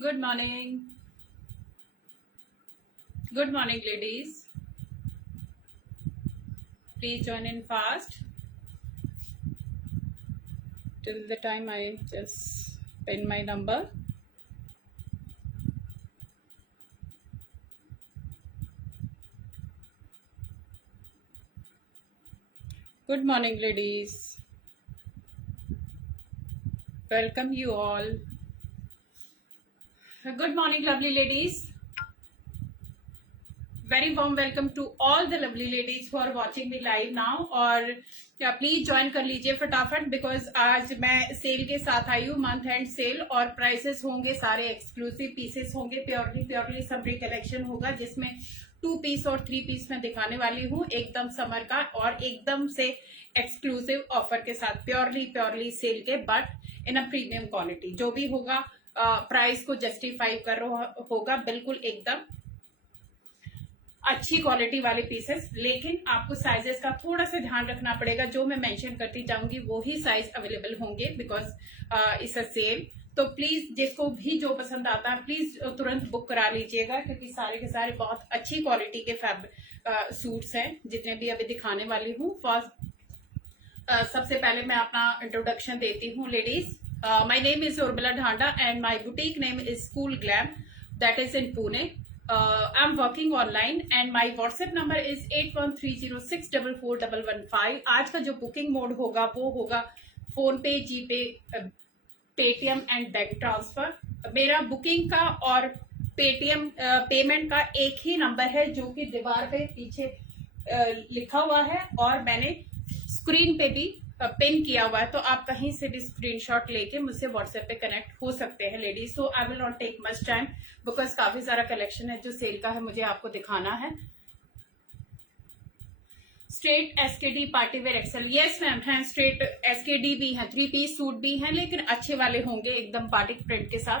Good morning. Good morning, ladies. Please join in fast. Till the time I just pin my number. Good morning, ladies. Welcome you all. Good morning, lovely ladies. Very warm welcome to all the lovely ladies who are watching me live now. और please join कर लीजिए फटाफट because आज मैं cell के साथ आई हूँ, month and cell, और प्राइसेस होंगे सारे एक्सक्लूसिव पीसेस होंगे, प्योरली समरी कलेक्शन होगा जिसमें 2 पीस और 3 पीस मैं दिखाने वाली हूँ एकदम समर का और एकदम से एक्सक्लूसिव ऑफर के साथ, प्योरली सेल के but in a premium quality. जो भी होगा प्राइस को जस्टिफाई कर रहा होगा, बिल्कुल एकदम अच्छी क्वालिटी वाले पीसेस। लेकिन आपको साइजेस का थोड़ा सा ध्यान रखना पड़ेगा, जो मैं मेंशन करती जाऊंगी वो ही साइज अवेलेबल होंगे बिकॉज इट्स अ सेल। तो प्लीज जिसको भी जो पसंद आता है प्लीज तुरंत बुक करा लीजिएगा क्योंकि सारे के सारे बहुत अच्छी क्वालिटी के सूट्स हैं जितने भी अभी दिखाने वाली हूँ। फर्स्ट सबसे पहले मैं अपना इंट्रोडक्शन देती हूँ ladies. My name is Urmila Dhanda and my boutique name is cool glam, that is in Pune. I'm working online and my WhatsApp number is 8130644115। आज का जो बुकिंग मोड होगा वो होगा फोन पे, जीपे, पेटीएम एंड बैंक ट्रांसफर। मेरा बुकिंग का और पेटीएम पेमेंट का एक ही नंबर है जो कि दीवार पे पीछे लिखा हुआ है और मैंने स्क्रीन पे भी पिन किया हुआ है, तो आप कहीं से भी स्क्रीनशॉट लेके मुझसे व्हाट्सएप पे कनेक्ट हो सकते हैं ladies. So I will not take much time because काफी सारा कलेक्शन है जो सेल का है, मुझे आपको दिखाना है। Straight SKD party wear XL, yes ma'am है, स्ट्रेट एसकेडी भी है, 3 पीस सूट भी हैं लेकिन अच्छे वाले होंगे एकदम बाटिक प्रिंट के साथ,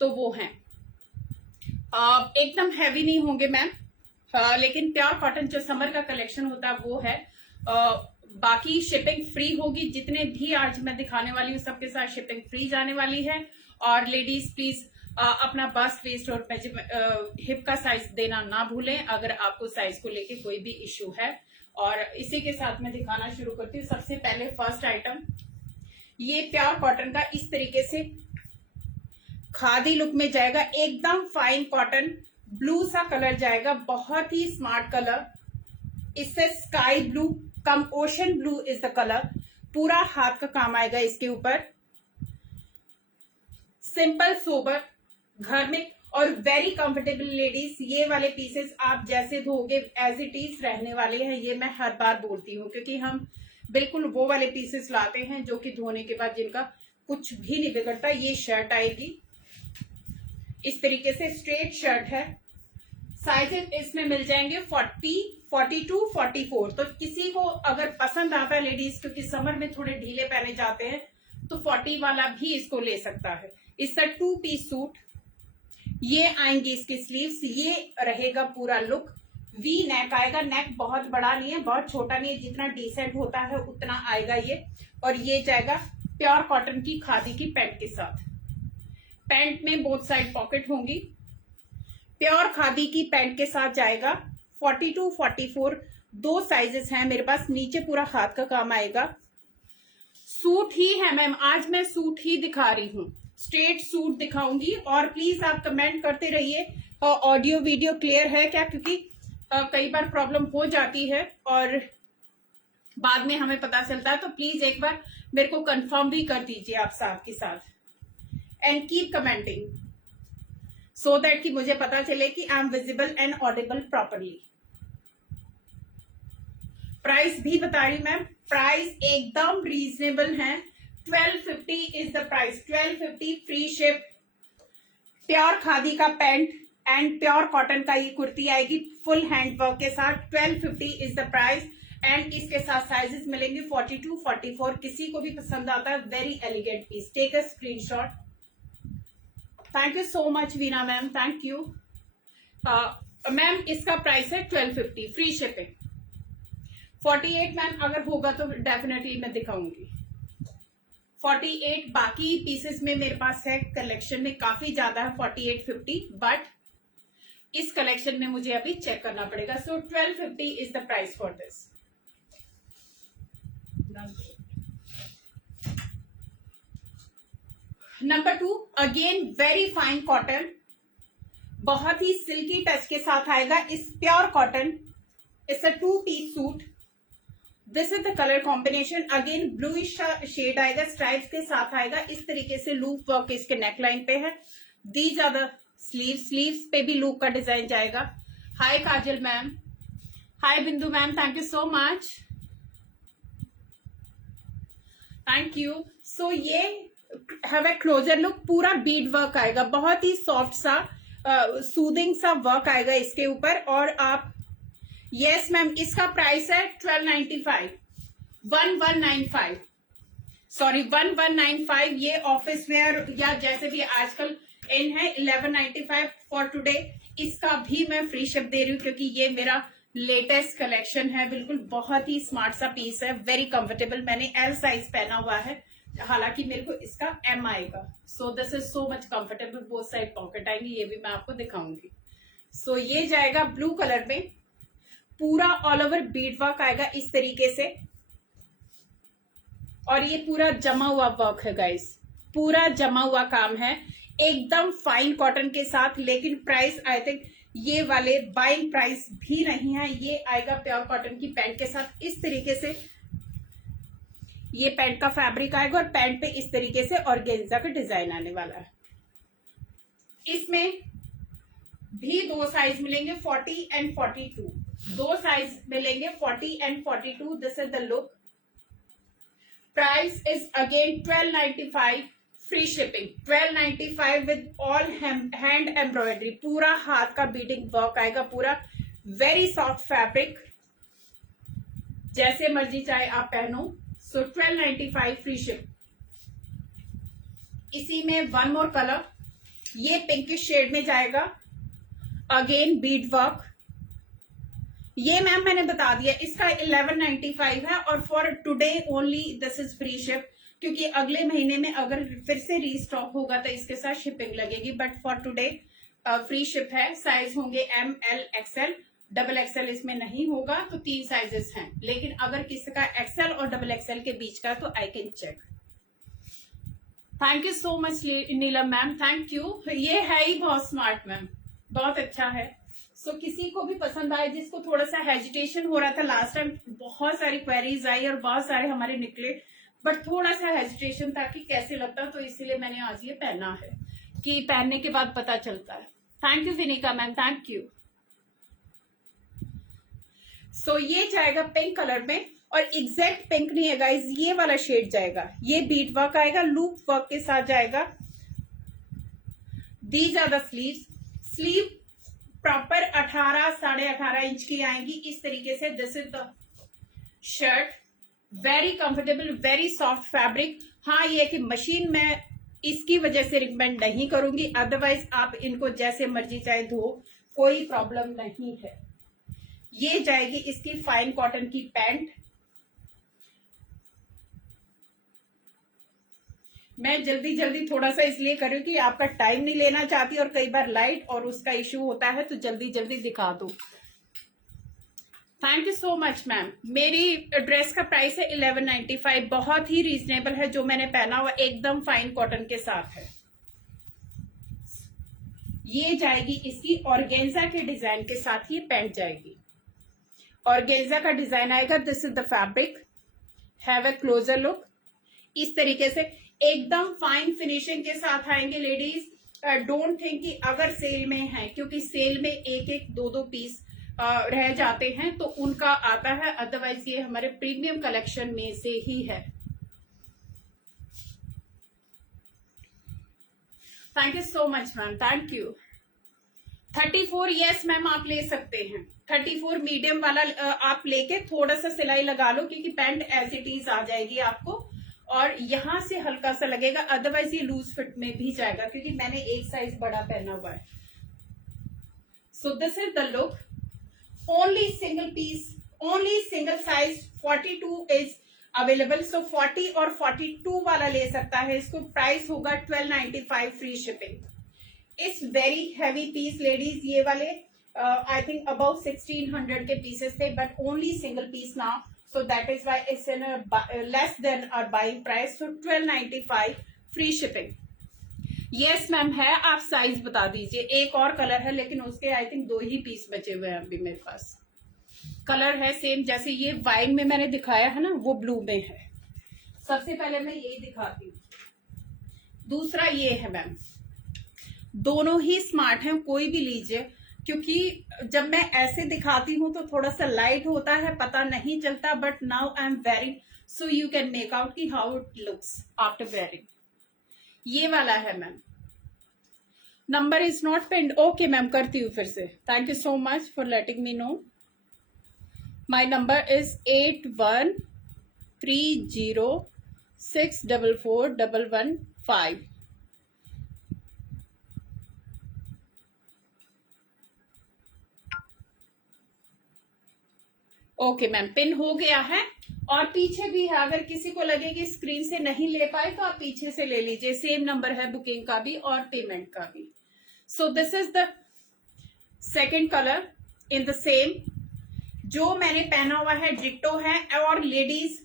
तो वो हैं। एकदम हैवी नहीं होंगे मैम, लेकिन प्योर कॉटन जो समर का कलेक्शन होता है वो है। बाकी शिपिंग फ्री होगी, जितने भी आज मैं दिखाने वाली हूँ सबके साथ शिपिंग फ्री जाने वाली है। और लेडीज प्लीज अपना बस्ट वेस्ट और हिप का साइज देना ना भूलें अगर आपको साइज को लेके कोई भी इश्यू है। और इसी के साथ मैं दिखाना शुरू करती हूँ। सबसे पहले फर्स्ट आइटम, ये प्योर कॉटन का इस तरीके से खादी लुक में जाएगा, एकदम फाइन कॉटन, ब्लू सा कलर जाएगा, बहुत ही स्मार्ट कलर। इससे sky blue come ocean blue is the colour, पूरा हाथ का काम आएगा इसके ऊपर, सिंपल सोबर घर में और वेरी कंफर्टेबल लेडीज। ये वाले पीसेस आप जैसे धोगे एज इट इज रहने वाले हैं, ये मैं हर बार बोलती हूँ क्योंकि हम बिल्कुल वो वाले पीसेस लाते हैं जो कि धोने के बाद जिनका कुछ भी नहीं बिगड़ता। ये शर्ट आएगी इस तरीके से, स्ट्रेट शर्ट है। साइजेस इसमें मिल जाएंगे 40, 42, 44। तो किसी को अगर पसंद आता है लेडीज, क्योंकि समर में थोड़े ढीले पहने जाते हैं, तो 40 वाला भी इसको ले सकता है। इसका 2 पीस सूट, ये आएंगी इसकी स्लीव्स, ये रहेगा पूरा लुक। वी नेक आएगा, नेक बहुत बड़ा नहीं है बहुत छोटा नहीं है, जितना डिसेंट होता है उतना आएगा ये। और ये जाएगा प्योर कॉटन की खादी की पैंट के साथ। पैंट में बोथ साइड पॉकेट होंगी, प्योर खादी की पैंट के साथ जाएगा। 42, 44 दो साइजेस हैं मेरे पास, नीचे पूरा हाथ का काम आएगा। सूट ही है मैम, आज मैं सूट ही दिखा रही हूँ, स्ट्रेट सूट दिखाऊंगी। और प्लीज आप कमेंट करते रहिए ऑडियो वीडियो क्लियर है क्या, क्योंकि कई बार प्रॉब्लम हो जाती है और बाद में हमें पता चलता है। तो प्लीज एक बार मेरे को कंफर्म भी कर दीजिए आप साथ के साथ, and keep commenting so that कि मुझे पता चले कि I am visible and Audible properly. Price भी बता रही मैम, प्राइस एकदम रीजनेबल है। 1250 is the price, 1250 free ship. Pure khadi का पैंट एंड प्योर कॉटन का ये कुर्ती आएगी फुल हैंड वर्क के साथ। 1250 इज द प्राइस एंड इसके साथ साइजेस मिलेंगे 42, 44। किसी को भी पसंद आता है, very elegant piece, take a screenshot. Thank you so much Veena ma'am, thank you ma'am. इसका प्राइस है 1250 फ्री शिपिंग। 48 मैम अगर होगा तो डेफिनेटली मैं दिखाऊंगी। 48 बाकी पीसेस में मेरे पास है, कलेक्शन में काफी ज्यादा है 48 50, बट इस कलेक्शन में मुझे अभी चेक करना पड़ेगा। So 1250 is the price for this. Number 2, again very fine cotton, बहुत ही सिल्की टच के साथ आएगा। इस pure cotton, it's a 2 piece suit. This is the colour combination, again bluish shade आएगा, स्ट्राइप्स के साथ आएगा। इस तरीके से लूप वर्क इसके नेकलाइन पे है। दीज आर द स्लीव्स पे भी लूप का डिजाइन जाएगा। हाय काजल ma'am, hi Bindu ma'am, thank you so much, thank you. So ये हैव ए क्लोजर लुक, पूरा बीड वर्क आएगा, बहुत ही सॉफ्ट सा सूदिंग सा वर्क आएगा इसके ऊपर। और आप यस मैम, इसका प्राइस है 1295, 1195, सॉरी 1195। ये ऑफिस वेयर या जैसे भी आजकल इन है 1195 फॉर टुडे। इसका भी मैं फ्री शिप दे रही हूँ क्योंकि ये मेरा लेटेस्ट कलेक्शन है। बिल्कुल बहुत ही स्मार्ट सा पीस है, वेरी कंफर्टेबल। मैंने एल साइज पहना हुआ है, हालांकि मेरे को इसका एम आएगा। So this is so much comfortable, both side pocket आएंगी, ये भी मैं आपको दिखाऊंगी। सो ये जाएगा ब्लू कलर में, पूरा ऑल ओवर बीड वर्क आएगा इस तरीके से। और ये पूरा जमा हुआ वर्क है गाइस, पूरा जमा हुआ काम है, एकदम फाइन कॉटन के साथ। लेकिन प्राइस आई थिंक ये वाले बाइंग प्राइस भी नहीं है। ये आएगा प्योर कॉटन की पैंट के साथ। इस तरीके से ये पैंट का फैब्रिक आएगा और पैंट पे इस तरीके से ऑर्गेन्जा का डिजाइन आने वाला है। इसमें भी 2 साइज मिलेंगे, 40 एंड 42, 2 साइज मिलेंगे 40 and 42। This is the look. Price is again 1295, free shipping 1295 with all hand embroidery, पूरा हाथ का बीडिंग वर्क आएगा, पूरा वेरी सॉफ्ट फैब्रिक, जैसे मर्जी चाहे आप पहनो। सो 1295 फ्री शिप। इसी में वन मोर कलर, ये पिंकिश शेड में जाएगा, अगेन बीड वर्क। ये मैम मैंने बता दिया, इसका 1195 है और for today only this is free ship, क्योंकि अगले महीने में अगर फिर से रीस्टॉक होगा तो इसके साथ शिपिंग लगेगी। But for today free ship है। साइज होंगे M L XL, double XL इसमें नहीं होगा, तो 3 साइजेस हैं। लेकिन अगर किसी का एक्सएल और डबल एक्सएल के बीच का तो I can check. Thank you so much Neelam ma'am, thank you. ये है ही बहुत स्मार्ट मैम, बहुत अच्छा है। सो किसी को भी पसंद आए, जिसको थोड़ा सा हेजिटेशन हो रहा था लास्ट टाइम, बहुत सारी क्वेरीज आई और बहुत सारे हमारे निकले, बट थोड़ा सा हेजिटेशन था कि कैसे लगता, तो इसीलिए मैंने आज ये पहना है कि पहनने के बाद पता चलता है। Thank you Vinika ma'am, thank you. So ये जाएगा पिंक कलर में, और एग्जैक्ट पिंक नहीं है गाइस, ये वाला शेड जाएगा। ये बीट वर्क आएगा, लूप वर्क के साथ जाएगा। These are the sleeves, sleeve proper 18 साढ़े 18 इंच की आएंगी इस तरीके से। This is the shirt, very comfortable, very soft fabric. हाँ, ये कि मशीन में इसकी वजह से रिकमेंड नहीं करूंगी, अदरवाइज आप इनको जैसे मर्जी चाहे धो, कोई प्रॉब्लम नहीं है। ये जाएगी इसकी फाइन कॉटन की पैंट। मैं जल्दी जल्दी थोड़ा सा इसलिए कर रही हूँ कि आपका टाइम नहीं लेना चाहती, और कई बार लाइट और उसका इश्यू होता है, तो जल्दी जल्दी दिखा दो। Thank you so much ma'am. मेरी ड्रेस का प्राइस है 1195, बहुत ही रीजनेबल है। जो मैंने पहना हुआ एकदम फाइन कॉटन के साथ है। ये जाएगी इसकी ऑर्गेन्जा के डिजाइन के साथ, ये पैंट जाएगी, ऑर्गेन्जा का डिजाइन आएगा। This is the fabric, have A closure look. इस तरीके से एकदम फाइन फिनिशिंग के साथ आएंगे लेडीज। डोंट थिंक कि अगर सेल में है, क्योंकि सेल में एक एक दो दो पीस रह जाते हैं तो उनका आता है, अदरवाइज ये हमारे प्रीमियम कलेक्शन में से ही है। Thank you so much ma'am, thank you. 34 yes ma'am आप ले सकते हैं, 34 मीडियम वाला आप लेके थोड़ा सा सिलाई लगा लो, क्योंकि पैंट एज इट इज आ जाएगी आपको, और यहां से हल्का सा लगेगा, अदरवाइज ये लूज फिट में भी जाएगा, क्योंकि मैंने एक साइज बड़ा पहना हुआ है। So this is the look, only single piece, only single size 42 is available. So 40 और 42 वाला ले सकता है इसको। प्राइस होगा 1295 फ्री शिपिंग। इस वेरी हैवी पीस लेडीज, ये वाले आई थिंक अबाउट 1600 के पीसेस थे, but only single piece now, so that is why it's in less than our buying price. सो 1295 फ्री शिपिंग। यस मैम है, आप size बता दीजिए। एक और कलर है लेकिन उसके आई थिंक 2 ही पीस बचे हुए हैं अभी मेरे पास। कलर है सेम जैसे ये वाइन में मैंने दिखाया है ना, वो ब्लू में है। सबसे पहले मैं ये दिखाती हूँ। दूसरा ये है मैम, दोनों ही स्मार्ट हैं, कोई भी लीजिए, क्योंकि जब मैं ऐसे दिखाती हूँ तो थोड़ा सा लाइट होता है, पता नहीं चलता, but now I am wearing so you can make out की how it looks after wearing. ये वाला है ma'am. Number is not pinned. Okay ma'am, करती हूँ फिर से। Thank you so much for letting me know. My number is 8130644115। Okay ma'am, pin हो गया है। और पीछे भी है, अगर किसी को लगे कि स्क्रीन से नहीं ले पाए तो आप पीछे से ले लीजिए। सेम नंबर है बुकिंग का भी और पेमेंट का भी। सो this is the second colour in the same. जो मैंने पहना हुआ है डिट्टो है। और लेडीज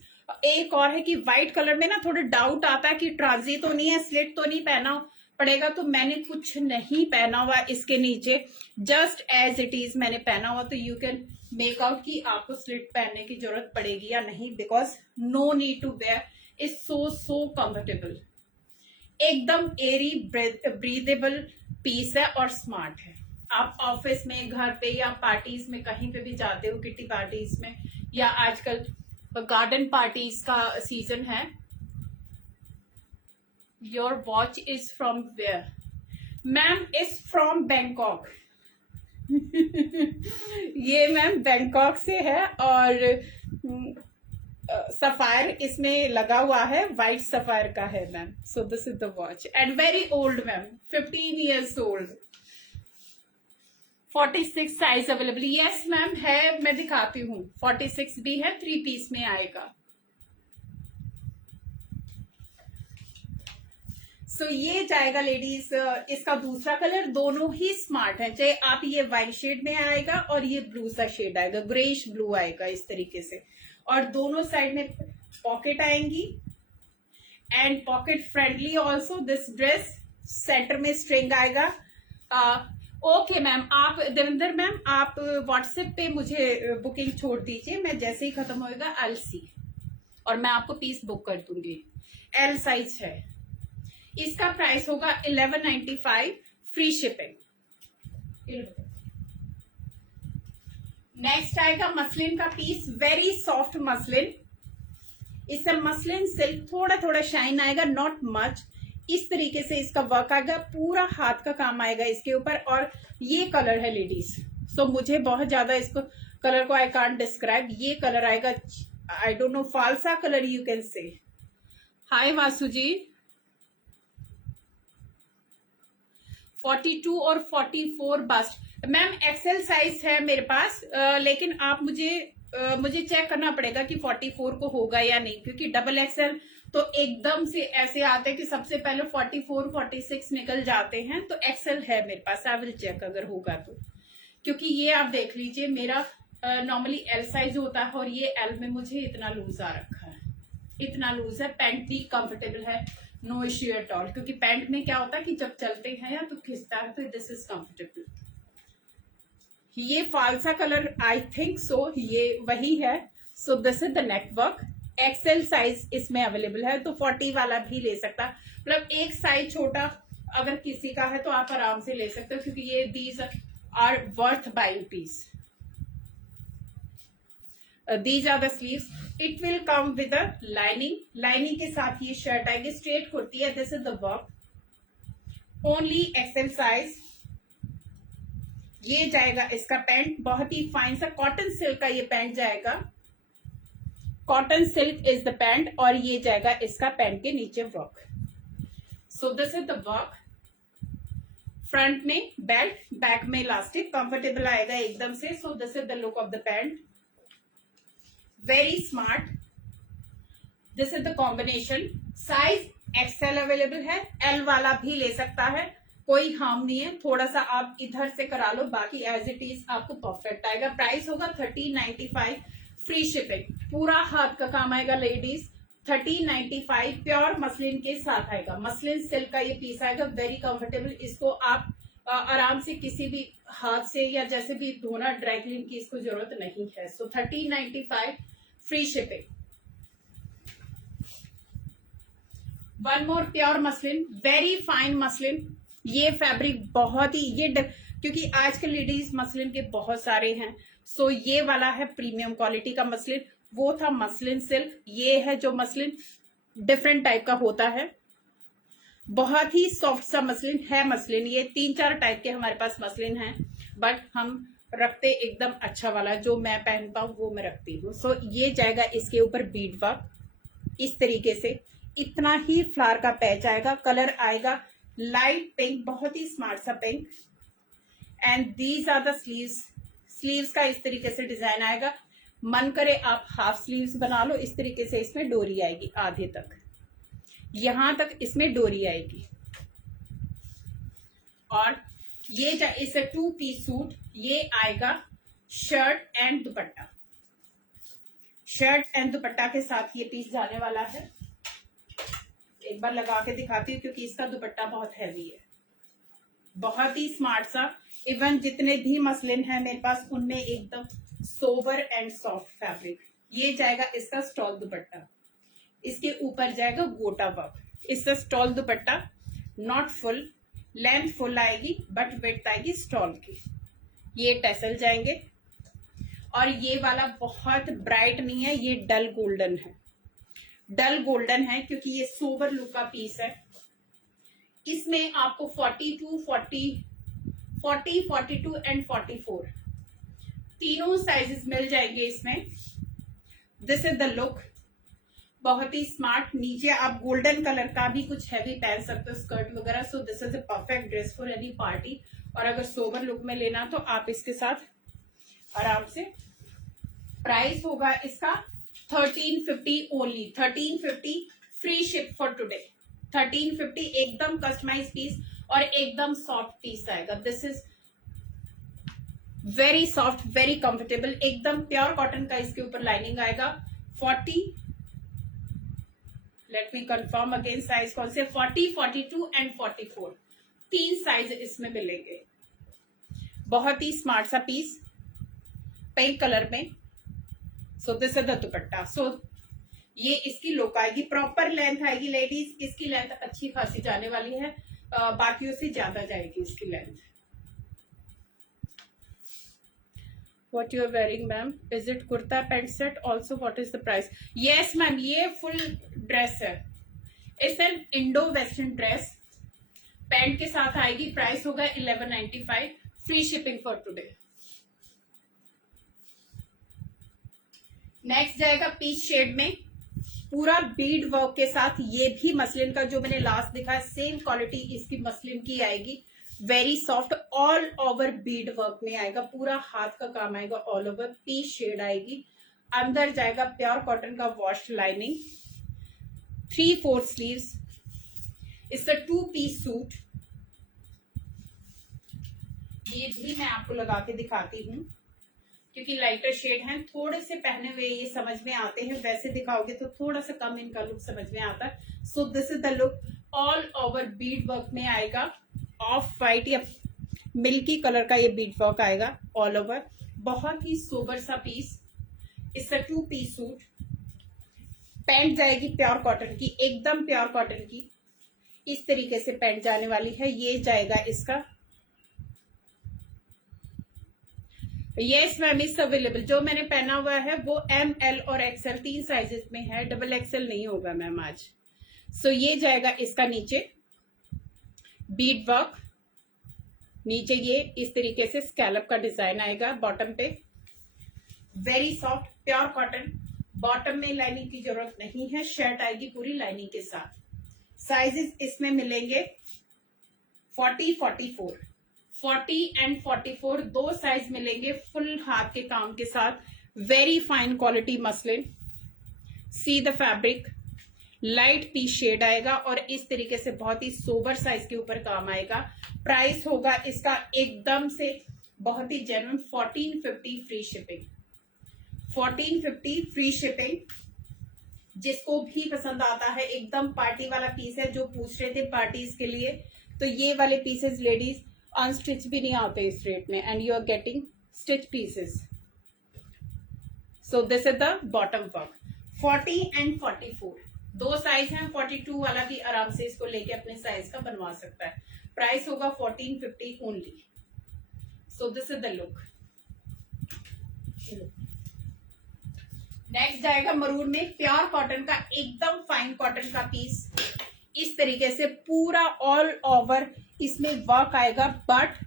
एक और है कि व्हाइट कलर में ना थोड़ा डाउट आता है कि ट्रांजी तो नहीं है, स्लिट तो नहीं पहना पड़ेगा, तो मैंने कुछ नहीं पहना हुआ इसके नीचे, जस्ट एज इट इज मैंने पहना हुआ। तो यू कैन मेक आउट कि आपको स्लिट पहनने की जरूरत पड़ेगी या नहीं, because no need to wear, is so comfortable. एकदम एरी ब्रीदेबल पीस है और स्मार्ट है। आप ऑफिस में, घर पे या पार्टीज में कहीं पे भी जाते हो, किटी पार्टीज में, या आजकल गार्डन पार्टीज का सीजन है। Your watch is from where? Ma'am is from Bangkok. ये मैम बैंकॉक से है और सफायर इसमें लगा हुआ है, व्हाइट सफायर का है ma'am. So this is the watch and very old ma'am, 15 years old. 46 size available. Yes ma'am है, मैं दिखाती हूँ। 46 भी है, 3 पीस में आएगा। सो ये जाएगा लेडीज इसका दूसरा कलर। दोनों ही स्मार्ट है, चाहे आप ये वाइन शेड में आएगा और ये ब्लू सा शेड आएगा, ग्रेश ब्लू आएगा इस तरीके से। और दोनों साइड में पॉकेट आएंगी and pocket friendly also this dress. Centre में स्ट्रिंग आएगा। ओके मैम, आप देवेंद्र मैम आप व्हाट्सएप पे मुझे बुकिंग छोड़ दीजिए, मैं जैसे ही खत्म होएगा आई सी और मैं आपको पीस बुक कर दूंगी। एल साइज है। इसका प्राइस होगा 1195 फ्री शिपिंग। नेक्स्ट आएगा मसलिन का पीस, वेरी सॉफ्ट मसलिन। इससे मसलिन सिल्क थोड़ा थोड़ा शाइन आएगा, नॉट मच। इस तरीके से इसका वर्क आएगा, पूरा हाथ का काम आएगा इसके ऊपर। और ये कलर है लेडीज, सो मुझे बहुत ज्यादा इसको कलर को आई कांट डिस्क्राइब। ये कलर आएगा, आई डोंट नो, फालसा colour you can say. Hi Vasu जी। 42 और 44 बस्ट। मैम एक्सेल साइज है मेरे पास, लेकिन आप मुझे चेक करना पड़ेगा कि 44 को होगा या नहीं, क्योंकि डबल एक्सेल तो एकदम से ऐसे आते हैं कि सबसे पहले 44, 46 निकल जाते हैं। तो एक्सेल है मेरे पास, आई विल चेक अगर होगा तो। क्योंकि ये आप देख लीजिए, मेरा नॉर्मली एल साइज होता है और ये एल में मुझे इतना लूज आ रखा है, इतना लूज है। पैंट भी कंफर्टेबल है, नो इश्यू एट ऑल। क्योंकि पैंट में क्या होता है कि जब चलते हैं या तो खिंचता है, तो दिस इज कंफर्टेबल। ये फालसा कलर आई थिंक सो ये वही है। So this is the neck work. XL size इसमें अवेलेबल है, तो 40 वाला भी ले सकता, मतलब एक साइज छोटा अगर किसी का है तो आप आराम से ले सकते हो, क्योंकि ये these are worth buying piece. These are the sleeves. It will come with a lining, lining के साथ ये शर्ट आएगी, स्ट्रेट कुर्ती है। This is the work, only XL size. ये जाएगा इसका पैंट, बहुत ही फाइन सा कॉटन सिल्क का ये पैंट जाएगा। Cotton silk is the pant, और ये जाएगा इसका पैंट के नीचे work. So this is the work. Front में बेल्ट, बैक में इलास्टिक, कंफर्टेबल आएगा एकदम से। सो this is the look of the pant, very smart. This is the combination. Size XL available है, एल वाला भी ले सकता है, कोई हार्म नहीं है। थोड़ा सा आप इधर से करा लो, बाकी एज इट इज आपको परफेक्ट आएगा। प्राइस होगा 1395, फ्री शिपिंग। पूरा हाथ का काम आएगा लेडीज, 1395 प्योर मसलिन के साथ आएगा। मसलिन सिल्क का ये पीस आएगा, वेरी कंफर्टेबल। इसको आप आराम से किसी भी हाथ से या जैसे भी धोना, ड्राई क्लीन की इसको जरूरत नहीं है। सो 1395 फ्री शिपिंग। वन मोर pure muslin, very fine muslin. ये फैब्रिक बहुत ही क्योंकि आजकल लेडीज मसलिन के बहुत सारे हैं, सो ये वाला है प्रीमियम क्वालिटी का मसलिन। वो था मसलिन सिल्क, ये है जो मसलिन डिफरेंट टाइप का होता है, बहुत ही सॉफ्ट सा मसलिन है। मसलिन ये 3-4 टाइप के हमारे पास मसलिन हैं, बट हम रखते एकदम अच्छा वाला, जो मैं पहनता हूँ वो मैं रखती हूँ। सो ये जाएगा इसके ऊपर बीड वर्क इस तरीके से, इतना ही फ्लावर का पैच आएगा। कलर आएगा लाइट पिंक, बहुत ही स्मार्ट सा pink. And these are the sleeves. Sleeves का इस तरीके से डिजाइन आएगा। मन करे आप हाफ स्लीव्स बना लो, इस तरीके से इसमें डोरी आएगी आधे तक, यहां तक इसमें डोरी आएगी। और ये इस 2 पीस सूट, ये आएगा shirt and dupatta. Shirt and दुपट्टा के साथ ये पीस जाने वाला है। एक बार लगा के दिखाती हूँ क्योंकि इसका दुपट्टा बहुत हैवी है, बहुत ही स्मार्ट सा। इवन जितने भी मसलिन है मेरे पास, उनमें एकदम सोबर एंड सॉफ्ट फैब्रिक। ये जाएगा इसका स्टॉल दुपट्टा, इसके ऊपर जाएगा गोटा वर्क। इसका stall dupatta not full, length full आएगी बट विड्थ आएगी स्टॉल की। ये टैसल जाएंगे। और ये वाला बहुत ब्राइट नहीं है, ये डल गोल्डन है। डल गोल्डन है क्योंकि ये सोबर लुक का पीस है। इसमें आपको 42, 42 एंड 44 तीनों साइजेस मिल जाएंगे इसमें। दिस इज द लुक, बहुत ही स्मार्ट। नीचे आप गोल्डन कलर का भी कुछ हैवी पहन सकते हो, स्कर्ट वगैरह। सो this is a perfect dress for any party. और अगर सोबर लुक में लेना तो आप इसके साथ आराम से। प्राइस होगा इसका 1350 only, 1350 free ship for today. 1350 एकदम कस्टमाइज पीस और एकदम सॉफ्ट पीस आएगा। This is very soft, very comfortable, एकदम प्योर कॉटन का इसके ऊपर लाइनिंग आएगा। 40, let me confirm again size कौन से, 40, 42 एंड 44 तीन साइज इसमें मिलेंगे। बहुत ही स्मार्ट सा पीस पिंक कलर में। So this is the dupatta. So ये इसकी लुक आएगी, प्रॉपर लेंथ आएगी लेडीज। इसकी लेंथ अच्छी खासी जाने वाली है, बाकियों से ज्यादा जाएगी इसकी length. What you are wearing, ma'am? Is it kurta pant set? Also, what is the price? Yes, ma'am. ये full dress है। It's an Indo-Western dress। Pant के साथ आएगी। प्राइस होगा 1195, free shipping for today. Next जाएगा peach shade में, पूरा Beed work के साथ। ये भी मसलिन का जो मैंने लास्ट दिखाया, सेम क्वालिटी इसकी मसलिन की आएगी। Very soft, all over Beed work में आएगा। पूरा हाथ का काम आएगा, ऑल ओवर पीच शेड आएगी। अंदर जाएगा प्योर कॉटन का वॉश लाइनिंग, 3/4 स्लीव्स। इसका 2 पीस सूट। ये भी मैं आपको लगा के दिखाती हूँ क्योंकि लाइटर शेड हैं, थोड़े से पहने हुए ये समझ में आते हैं, वैसे दिखाओगे तो थोड़ा सा कम इनका लुक समझ में आता है। So this is the look, all over Beed work में आएगा। ऑफ वाइट या मिल्की कलर का ये बीड वर्क आएगा ऑल ओवर। बहुत ही सोबर सा पीस। इसका 2 पीस सूट। पैंट जाएगी प्योर कॉटन की, एकदम प्योर कॉटन की। इस तरीके से पैंट जाने वाली है। ये जाएगा इसका, यस मैम इज अवेलेबल। जो मैंने पहना हुआ है वो ML और XL 3 साइजेस में है, XXL नहीं होगा मैम आज। सो ये जाएगा इसका नीचे बीड वर्क, नीचे ये इस तरीके से स्कैलप का डिजाइन आएगा बॉटम पे। Very soft pure cotton, bottom में लाइनिंग की जरूरत नहीं है, शर्ट आएगी पूरी लाइनिंग के साथ। साइजेस इसमें मिलेंगे 40, 44, 40 एंड 44 दो साइज मिलेंगे फुल हाथ के काम के साथ। Very fine quality muslin. See the fabric, light peach shade आएगा और इस तरीके से बहुत ही सोबर साइज के ऊपर काम आएगा। प्राइस होगा इसका एकदम से बहुत ही genuine 1450 free shipping, 1450 free shipping. जिसको भी पसंद आता है, एकदम पार्टी वाला पीस है। जो पूछ रहे थे पार्टीज के लिए, तो ये वाले पीसेस लेडीज अनस्टिच भी नहीं आते इस रेट में, and you are getting stitch pieces. So this is the bottom work. 40 and 44 दो साइज हैं। 42 वाला भी आराम से इसको लेके अपने साइज का बनवा सकता है। प्राइस होगा 1450 only. So this is the look. Next जाएगा मरून में, प्योर कॉटन का, एकदम फाइन कॉटन का पीस। इस तरीके से पूरा ऑल ओवर इसमें वर्क आएगा, बट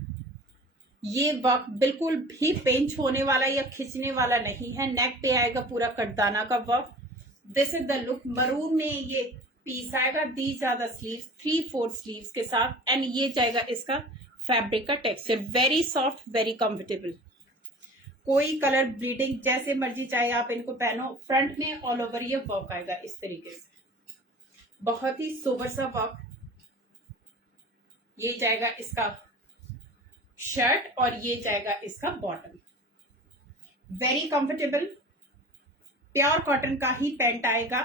ये वर्क बिल्कुल भी पेंच होने वाला या खिंचने वाला नहीं है। नेक पे आएगा पूरा कटदाना का work. This is the look. Maroon में ये पीस आएगा। These are the sleeves, 3/4 sleeves के साथ, एंड ये जाएगा इसका फैब्रिक का texture. Very soft, very comfortable. कोई कलर ब्लीडिंग, जैसे मर्जी चाहे आप इनको पहनो। फ्रंट में ऑल ओवर ये वर्क आएगा इस तरीके से, बहुत ही सोबर सा वर्क। ये जाएगा इसका शर्ट और ये जाएगा इसका bottom. Very comfortable, pure cotton का ही पैंट आएगा।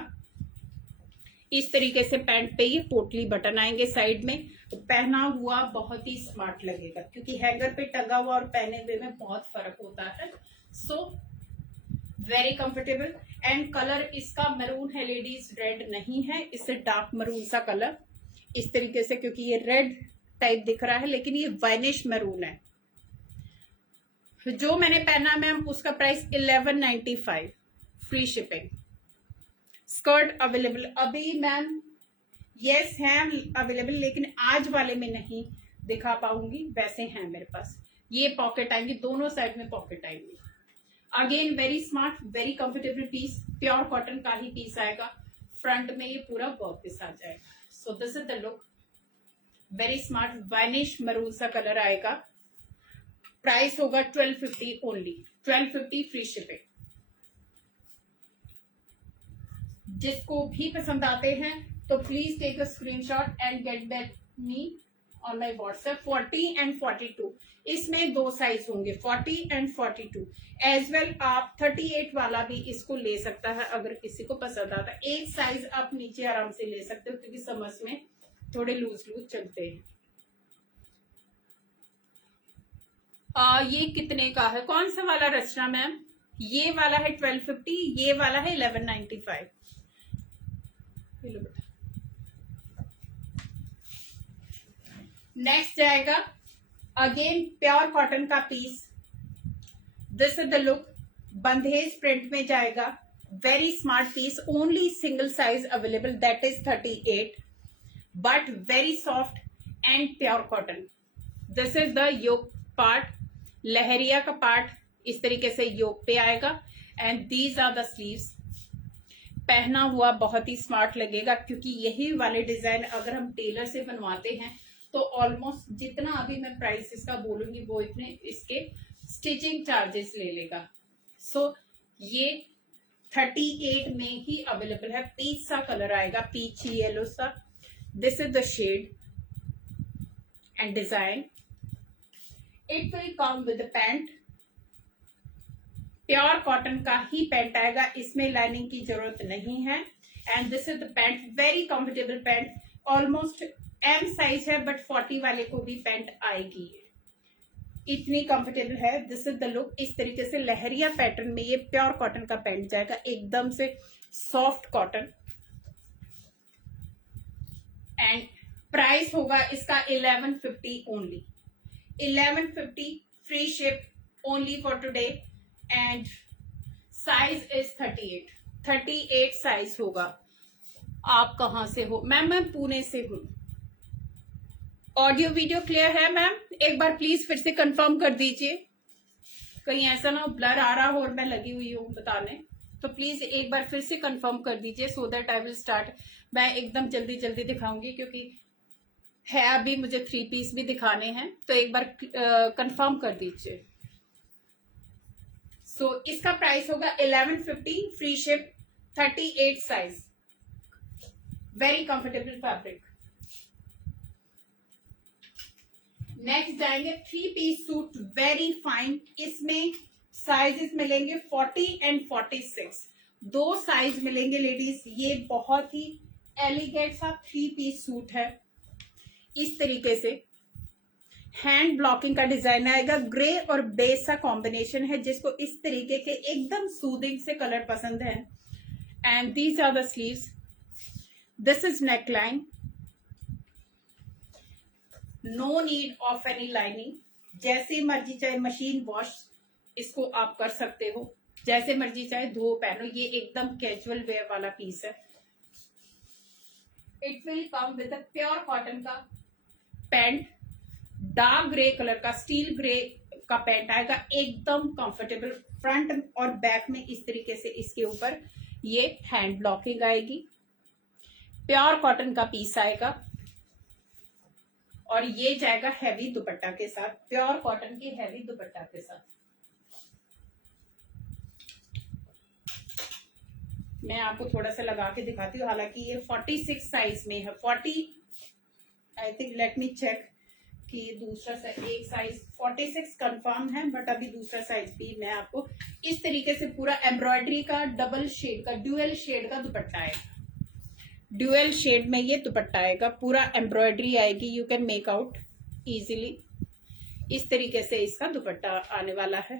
इस तरीके से पैंट पे ये पोटली बटन आएंगे साइड में। पहना हुआ बहुत ही स्मार्ट लगेगा, क्योंकि हैंगर पे टंगा हुआ और पहने हुए में बहुत फर्क होता है। So very comfortable. And colour इसका मैरून है लेडीज, रेड नहीं है। इससे डार्क मैरून सा कलर इस तरीके से, क्योंकि ये रेड टाइप दिख रहा है लेकिन ये वाइनिश मैरून है। जो मैंने पहना मैम उसका price 1195 free shipping. Skirt available अभी मैम, यस है अवेलेबल, लेकिन आज वाले में नहीं दिखा पाऊंगी। वैसे हैं मेरे पास। ये पॉकेट आएंगी, दोनों साइड में पॉकेट आएंगी। Again very smart, very comfortable piece. Pure cotton का ही पीस आएगा। फ्रंट में ये पूरा वर्क के साथ जाएगा। सो this is the look. Very smart, winish maroon सा कलर आएगा। प्राइस होगा 1250 ओनली, 1250 फ्री शिपिंग। जिसको भी पसंद आते हैं तो please take a screenshot and get back me on my WhatsApp. 40 and 42 इसमें दो साइज होंगे, 40 एंड 42 एज वेल। आप 38 वाला भी इसको ले सकता है अगर किसी को पसंद आता है। एक साइज आप नीचे आराम से ले सकते हो, क्योंकि समर्स में थोड़े लूज लूज चलते हैं। ये कितने का है? कौन सा वाला रचना मैम? ये वाला है 1250, ये वाला है 1195। नेक्स्ट जाएगा अगेन प्योर कॉटन का piece. This is the look. Bandhej print में जाएगा। Very smart piece. Only single size available, that is 38, but very soft and pure cotton. This is the yoke part, leheriya का पार्ट इस तरीके से yoke पे आएगा, and these are the sleeves. पहना हुआ बहुत ही स्मार्ट लगेगा, क्योंकि यही वाले डिजाइन अगर हम टेलर से बनवाते हैं तो ऑलमोस्ट जितना अभी मैं प्राइस इसका बोलूंगी वो इतने इसके स्टिचिंग चार्जेस ले लेगा। सो ये 38 में ही अवेलेबल है। पीच सा कलर आएगा, पीच येलो सा। This is the shade and design. It will come with the pant. Pure cotton का ही पैंट आएगा, इसमें लाइनिंग की जरूरत नहीं है। And this is the pant, very comfortable pant. Almost M size है, बट 40 वाले को भी पैंट आएगी, इतनी कंफर्टेबल है। This is the look. इस तरीके से लहरिया पैटर्न में ये प्योर कॉटन का पैंट जाएगा, एकदम से सॉफ्ट कॉटन। एंड प्राइस होगा इसका 1150 only, 1150 free ship only for today. And size is 38 size होगा। आप कहां से हो? मैम मैं पुणे से हूं। ऑडियो वीडियो क्लियर है मैम? एक बार प्लीज फिर से कंफर्म कर दीजिए, कहीं ऐसा ना ब्लर आ रहा हो और मैं लगी हुई हूँ बताने। तो प्लीज एक बार फिर से कंफर्म कर दीजिए, so that I will start. मैं एकदम जल्दी जल्दी दिखाऊंगी, क्योंकि है अभी मुझे 3 पीस भी दिखाने हैं, तो एक बार कंफर्म कर दीजिए। सो इसका प्राइस होगा 1150 free ship, 38 size. Very comfortable fabric. Next जाएंगे 3 पीस सूट, वेरी फाइन। इसमें साइजेस मिलेंगे 40 एंड 46, 2 साइज मिलेंगे लेडीज। ये बहुत ही एलिगेंट सा 3 पीस सूट है। इस तरीके से हैंड ब्लॉकिंग का डिजाइन आएगा, ग्रे और बेस का कॉम्बिनेशन है, जिसको इस तरीके के एकदम सूदिंग से कलर पसंद है। And these are the sleeves, this is neck line, no need of any lining. जैसे मर्जी चाहे मशीन वॉश इसको आप कर सकते हो, जैसे मर्जी चाहे धो पहनो। ये एकदम कैजुअल वेयर वाला पीस है। It will come with a pure cotton का पैंट, डार्क ग्रे कलर का स्टील ग्रे का पैंट आएगा, एकदम कंफर्टेबल। फ्रंट और बैक में इस तरीके से इसके ऊपर ये हैंड ब्लॉकिंग आएगी। प्योर कॉटन का पीस आएगा और ये जाएगा हैवी दुपट्टा के साथ, प्योर कॉटन की हैवी दुपट्टा के साथ। मैं आपको थोड़ा सा लगा के दिखाती हूँ। हालांकि ये 46 साइज में है, 40 I think, let me check कि दूसरा एक साइज 46 कंफर्म है, बट अभी दूसरा साइज भी मैं आपको इस तरीके से पूरा एम्ब्रॉयडरी का डबल शेड का ड्यूअल शेड का दुपट्टा आएगा। ड्यूअल शेड में ये दुपट्टा आएगा, पूरा एम्ब्रॉयडरी आएगी, you can make out easily. इस तरीके से इसका दुपट्टा आने वाला है।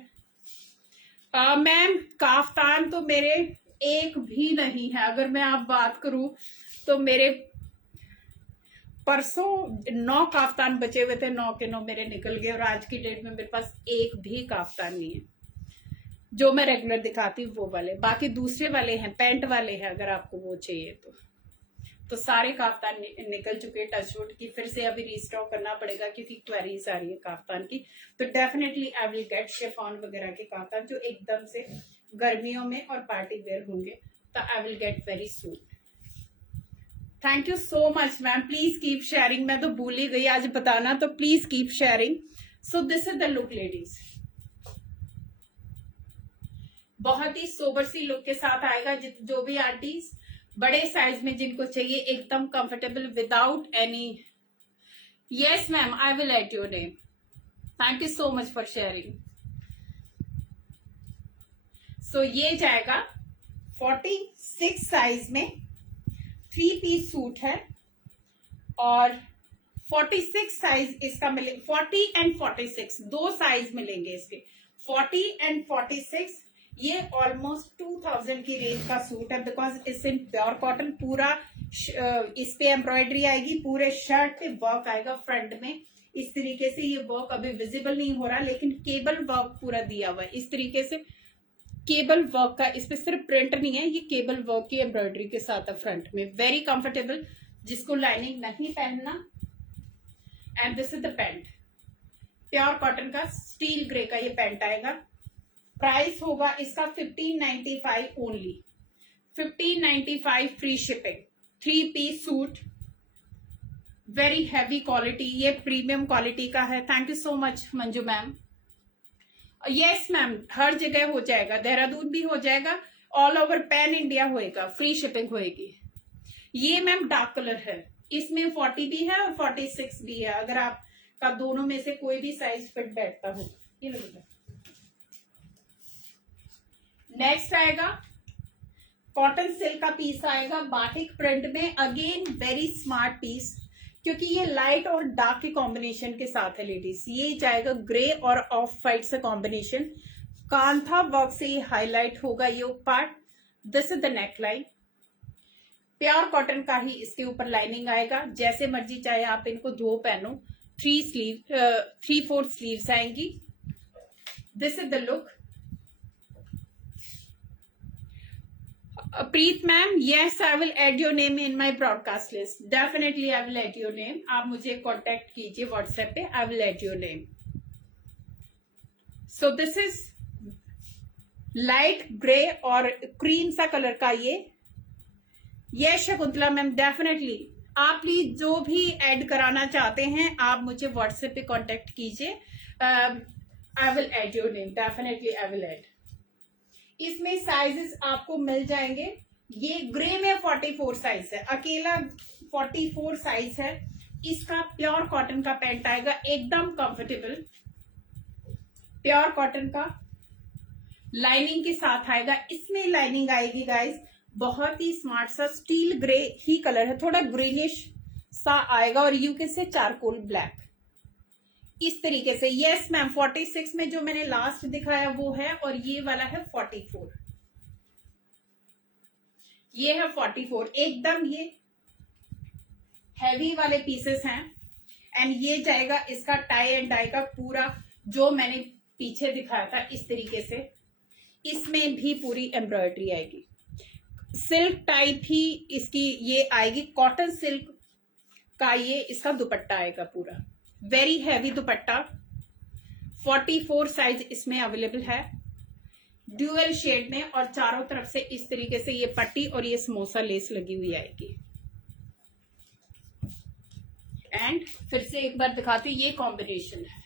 मैम काफ्तान तो मेरे एक भी नहीं है। अगर मैं आप बात करूं तो मेरे परसों 9 काफ्तान बचे हुए थे, 9 के 9 मेरे निकल गए और आज की डेट में मेरे पास एक भी काफ्तान नहीं है। जो मैं रेगुलर दिखाती हूँ वो वाले, बाकी दूसरे वाले हैं, पैंट वाले हैं, अगर आपको वो चाहिए तो सारे काफ्तान निकल चुके हैं। टचवुड की फिर से अभी रीस्टॉक करना पड़ेगा क्योंकि क्वेरीज आ रही है काफ्तान की। तो definitely I will get chiffon वगैरह के काफ्तान जो एकदम से गर्मियों में और पार्टी वेयर होंगे, तो I will get very soon. Thank you so much ma'am, please keep sharing. मैं तो भूल ही गई आज बताना, तो please keep sharing. So this is the look ladies, बहुत ही सोबर सी लुक के साथ आएगा। जो भी आंटीज बड़े साइज में जिनको चाहिए, एकदम comfortable without any. Yes ma'am, I will add your name. Thank you so much for sharing. So ये जाएगा 46 साइज में, 3 पीस सूट है और 46 साइज इसका मिले, 40 एंड 46 2 साइज मिलेंगे इसके, 40 एंड 46। ये ऑलमोस्ट 2000 की रेंज का सूट है, because it's in pure cotton. पूरा इस पे एम्ब्रॉयडरी आएगी, पूरे शर्ट पे वर्क आएगा फ्रंट में इस तरीके से। ये वर्क अभी विजिबल नहीं हो रहा, लेकिन केबल वर्क पूरा दिया हुआ है इस तरीके से। केबल वर्क का इस पे सिर्फ प्रिंट नहीं है, ये केबल वर्क की एम्ब्रॉयडरी के साथ है फ्रंट में। वेरी कंफर्टेबल, जिसको लाइनिंग नहीं पहनना। And this is the pant, pure cotton का स्टील ग्रे का ये पैंट आएगा। प्राइस होगा इसका 1595 only, 1595 free shipping. 3 piece suit, very heavy quality, ये प्रीमियम क्वालिटी का है। Thank you so much Manju ma'am. Yes ma'am, हर जगह हो जाएगा, देहरादून भी हो जाएगा, ऑल ओवर पैन इंडिया होएगा, फ्री शिपिंग होएगी। ये मैम डार्क कलर है, इसमें 40 भी है और 46 भी है, अगर आपका दोनों में से कोई भी साइज फिट बैठता हो। ये लो। नेक्स्ट आएगा कॉटन सिल्क का पीस आएगा, बाटिक प्रिंट में। अगेन वेरी स्मार्ट पीस, क्योंकि ये लाइट और डार्क के कॉम्बिनेशन के साथ है लेडीज। ये जाएगा ग्रे और ऑफ वाइट से कॉम्बिनेशन, कांथा वर्क से ये हाईलाइट होगा ये part. This is the neck line, pure cotton का ही इसके ऊपर लाइनिंग आएगा। जैसे मर्जी चाहे आप इनको धो पहनो। 3/4 स्लीव्स आएंगी। This is the look. Preet ma'am, yes I will add your name in my broadcast list, definitely I will add your name. आप मुझे कॉन्टेक्ट कीजिए व्हाट्सएप पे, I will add your name. So this is light grey और cream सा colour का ये Shakuntala ma'am, definitely आप please जो भी ऐड कराना चाहते हैं आप मुझे व्हाट्सएप पे कांटेक्ट कीजिए। I will add your name, definitely I will add. इसमें साइजेस आपको मिल जाएंगे ये ग्रे में 44 साइज है, अकेला 44 साइज है। इसका प्योर कॉटन का पैंट आएगा, एकदम कंफर्टेबल, प्योर कॉटन का, लाइनिंग के साथ आएगा। इसमें लाइनिंग आएगी गाइस, बहुत ही स्मार्ट सा स्टील ग्रे ही कलर है, थोड़ा ग्रीनिश सा आएगा, और यूके से चारकोल ब्लैक इस तरीके से। यस मैम, 46 में जो मैंने लास्ट दिखाया वो है, और ये वाला है 44, ये है 44। एकदम ये हैवी वाले पीसेस हैं। एंड ये जाएगा इसका टाई एंड डाई का पूरा, जो मैंने पीछे दिखाया था इस तरीके से। इसमें भी पूरी एम्ब्रॉयडरी आएगी, सिल्क टाइप ही इसकी ये आएगी, कॉटन सिल्क का ये इसका दुपट्टा आएगा पूरा, वेरी हैवी दुपट्टा। 44 साइज इसमें अवेलेबल है, ड्यूअल शेड में, और चारों तरफ से इस तरीके से ये पट्टी और ये समोसा लेस लगी हुई आएगी। एंड फिर से एक बार दिखाती हूँ, ये कॉम्बिनेशन है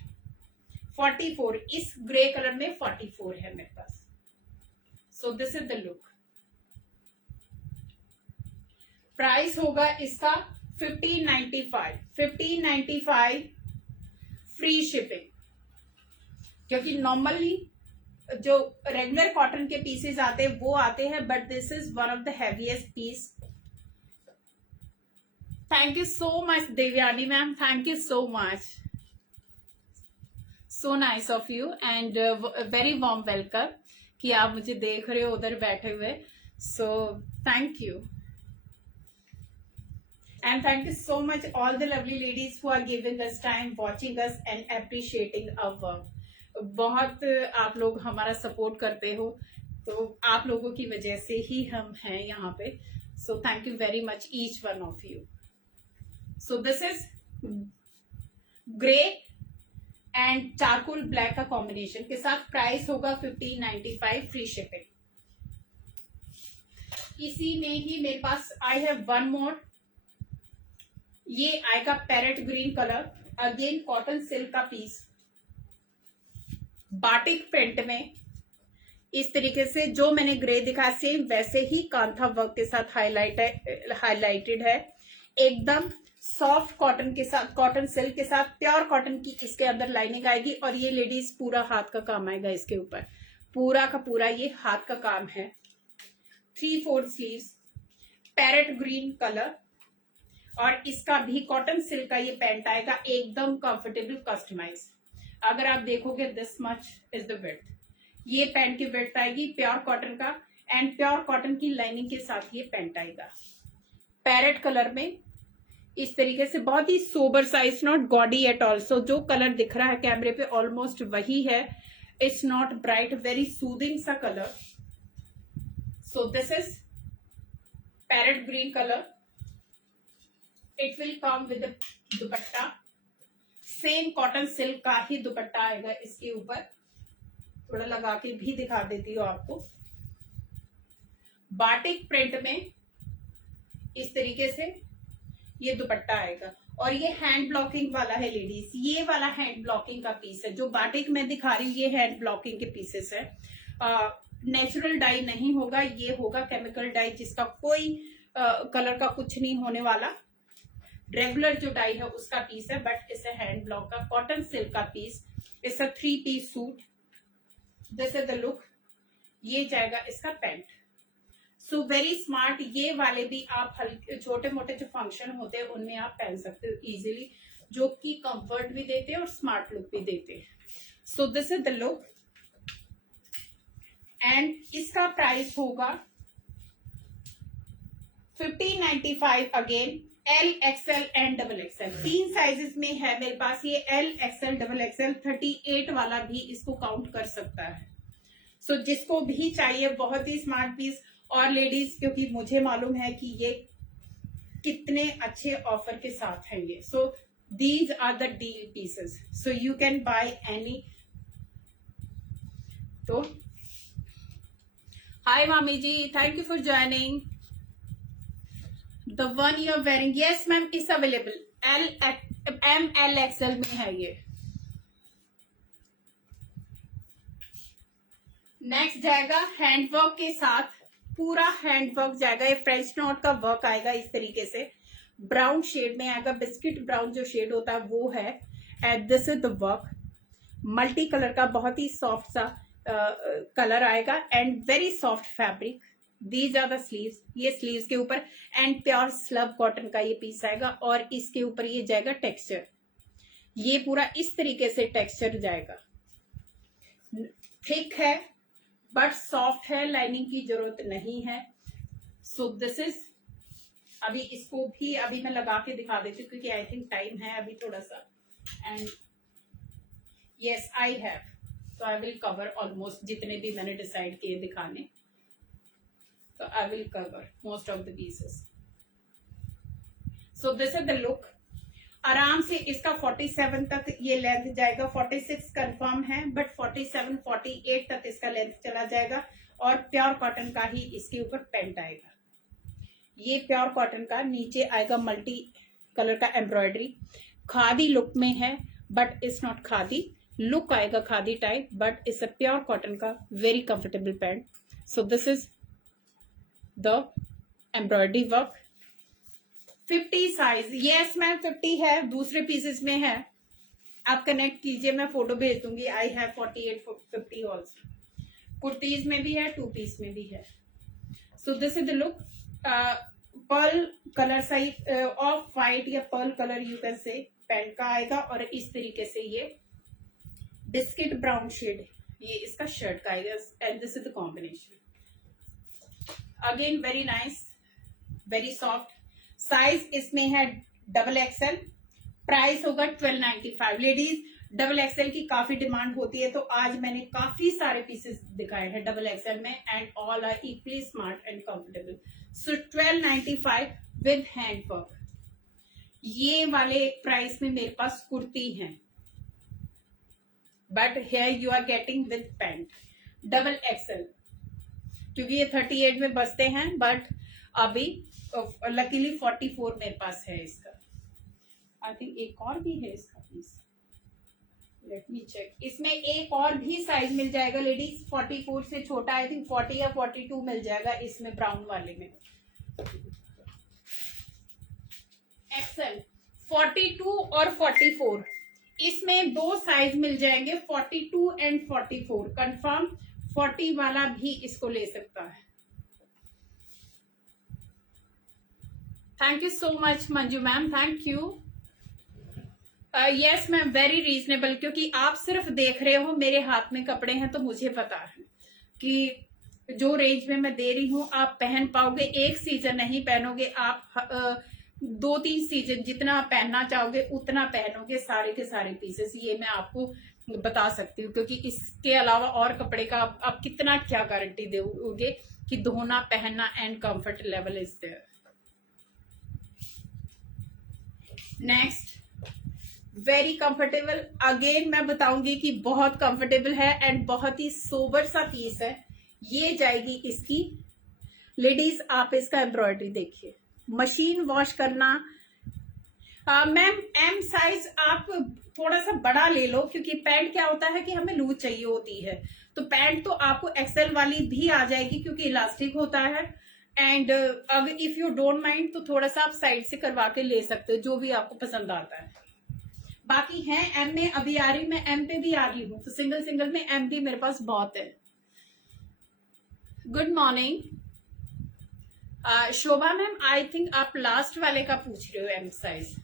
44, इस ग्रे कलर में 44 है मेरे पास। So this is the look. Price होगा इसका 1595, 1595 फ्री शिपिंग, क्योंकि नॉर्मली जो रेगुलर कॉटन के पीसेस आते हैं वो आते हैं, but this is one of the heaviest piece. Thank you so much Devyani ma'am, thank you so much, so nice of you, and very warm welcome कि आप मुझे देख रहे हो उधर बैठे हुए। So thank you, and thank you so much all the lovely ladies who are giving us time, watching us and appreciating our work. बहुत आप लोग हमारा सपोर्ट करते हो, तो आप लोगों की वजह से ही हम हैं यहाँ पे। सो thank you very much each one of you. So this is grey and charcoal black का कॉम्बिनेशन के साथ। प्राइस होगा 1595 फ्री शिपिंग। इसी में ही मेरे पास आई हैव वन मोर, ये आएगा parrot green colour, again cotton silk का पीस, बाटिक प्रिंट में इस तरीके से। जो मैंने ग्रे दिखाया सेम वैसे ही कांथा वर्क के साथ हाईलाइटेड है, एकदम सॉफ्ट कॉटन के साथ, कॉटन सिल्क के साथ, प्योर कॉटन की इसके अंदर लाइनिंग आएगी। और ये लेडीज पूरा हाथ का काम आएगा इसके ऊपर, पूरा का पूरा ये हाथ का काम है। 3/4 स्लीव्स, पैरेट ग्रीन कलर, और इसका भी कॉटन सिल्क का ये पैंट आएगा, एकदम कंफर्टेबल कस्टमाइज। अगर आप देखोगे this much is the width, ये पैंट की विड्थ आएगी प्योर कॉटन का, एंड प्योर कॉटन की लाइनिंग के साथ ये पैंट आएगा पैरेट कलर में इस तरीके से। बहुत ही sober size, not gaudy at all. So जो कलर दिख रहा है कैमरे पे ऑलमोस्ट वही है, it's not bright, very soothing सा colour. So this is parrot green colour, it will come with dupatta, same cotton silk का ही दुपट्टा आएगा इसके ऊपर। थोड़ा लगा के भी दिखा देती हूँ आपको, बाटिक प्रिंट में इस तरीके से ये दुपट्टा आएगा। और ये हैंड ब्लॉकिंग वाला है लेडीज, ये वाला हैंड ब्लॉकिंग का पीस है। जो बाटिक मैं दिखा रही हूँ ये हैंड ब्लॉकिंग के पीसेस है, नेचुरल डाई नहीं होगा, ये होगा केमिकल डाई, जिसका कोई कलर का कुछ नहीं होने वाला। रेगुलर जो डाई है उसका पीस है, बट इसे हैंड ब्लॉक का कॉटन सिल्क का piece. It's a 3 piece suit, this is the look. ये जाएगा इसका पैंट। सो वेरी स्मार्ट, ये वाले भी आप हल्के छोटे मोटे जो फंक्शन होते हैं उनमें आप पहन सकते हो इजीली, जो कि कंफर्ट भी देते हैं और स्मार्ट लुक भी देते हैं। सो this is the look, and इसका प्राइस होगा 1595 again. L, XL and double XL, 3 sizes में है मेरे पास ये। एल, एक्सएल, डबल एक्सएल, 38 वाला भी इसको काउंट कर सकता है। सो जिसको भी चाहिए, बहुत ही स्मार्ट पीस। और लेडीज, क्योंकि मुझे मालूम है कि ये कितने अच्छे ऑफर के साथ हैं ये, so these are the deal pieces, so you can buy any. तो हाय मामी जी, thank you for joining. The one you are wearing, yes ma'am, is available. M, L, XL में है ये। नेक्स्ट जाएगा हैंडवर्क के साथ पूरा हैंड वर्क जाएगा, ये फ्रेंच नॉट का वर्क आएगा इस तरीके से, ब्राउन शेड में आएगा, बिस्किट ब्राउन जो शेड होता है वो है। And this is the work, multi colour का बहुत ही सॉफ्ट सा कलर आएगा and very soft fabric. These are the sleeves, ये स्लीव्स के ऊपर एंड प्योर स्लब कॉटन का ये पीस आएगा और इसके ऊपर ये जाएगा टेक्सचर, ये पूरा इस तरीके से टेक्सचर जाएगा। थिक है बट सॉफ्ट है, लाइनिंग की जरूरत नहीं है। सो दिस इज, अभी इसको भी अभी मैं लगा के दिखा देती हूँ क्योंकि आई थिंक टाइम है अभी थोड़ा सा। एंड यस आई हैव, तो आई विल कवर ऑलमोस्ट जितने भी मैंने डिसाइड किए दिखाने, तो I will cover most of the pieces. So this is the look. आराम से इसका 47 तक ये लेंथ जाएगा, 46 कंफर्म है बट 47 48 तक इसका लेंथ चला जाएगा और प्योर कॉटन का ही इसके ऊपर पेंट आएगा। ये प्योर कॉटन का नीचे आएगा मल्टी कलर का एम्ब्रॉयडरी, खादी लुक में है but it's not khadi, look आएगा khadi type but it's a pure cotton का very comfortable pant. So this is the embroidery work. 50 size, yes ma'am 50 है, दूसरे पीसेस में है, आप कनेक्ट कीजिए, मैं फोटो भेज दूंगी। आई हैव 48 50 ऑल्सो, कुर्तीज में भी है, 2 पीस में भी है। So this is the look. Pearl colour size off white या pearl colour you can say pant का आएगा और इस तरीके से ये बिस्किट ब्राउन शेड ये इसका शर्ट का आएगा and this is the combination. Again very nice, very soft. Size इसमें है डबल एक्सएल, प्राइस होगा 1295। लेडीज डबल एक्सएल की काफी डिमांड होती है तो आज मैंने काफी सारे पीसेस दिखाए हैं डबल एक्सएल में and all are equally smart and comfortable. So 1295 with hand work. ये वाले प्राइस में मेरे पास कुर्ती है but here you are getting with pant double XL, क्योंकि ये 38 में बसते हैं बट अभी लकीली 44 मेरे पास है इसका। आई थिंक एक और भी है इसका पीस, लेट मी चेक। इसमें एक और भी साइज मिल जाएगा लेडीज, 44 से छोटा आई थिंक 40 या 42 मिल जाएगा इसमें, ब्राउन वाले में एक्सेल 42 और 44, इसमें 2 साइज मिल जाएंगे, 42 एंड 44 कंफर्म। 40 वाला भी इसको ले सकता है। Thank you so much Manju ma'am, thank you. Yes ma'am very reasonable, क्योंकि आप सिर्फ देख रहे हो मेरे हाथ में कपड़े हैं तो मुझे पता है कि जो रेंज में मैं दे रही हूँ आप पहन पाओगे। एक सीजन नहीं पहनोगे आप, 2-3 सीजन जितना आप पहनना चाहोगे उतना पहनोगे सारे के सारे पीसेस, ये मैं आपको बता सकती हूँ। क्योंकि इसके अलावा और कपड़े का आप कितना क्या गारंटी दोगे कि धोना पहनना and comfort level is there. Next very comfortable, again मैं बताऊंगी कि बहुत कंफर्टेबल है एंड बहुत ही सोबर सा पीस है। ये जाएगी इसकी, लेडीज आप इसका एम्ब्रॉयडरी देखिए, मशीन वॉश करना। मैम एम साइज आप थोड़ा सा बड़ा ले लो, क्योंकि पैंट क्या होता है कि हमें लूज चाहिए होती है, तो पैंट तो आपको एक्सेल वाली भी आ जाएगी क्योंकि इलास्टिक होता है। एंड अगर इफ यू डोंट माइंड तो थोड़ा सा आप साइड से करवा के ले सकते हो, जो भी आपको पसंद आता है। बाकी है एम में अभी आ रही, मैं एम पे भी आ रही हूँ, तो सिंगल सिंगल में एम भी मेरे पास बहुत है। Good morning Shobha ma'am, I think आप लास्ट वाले का पूछ रहे हो एम साइज।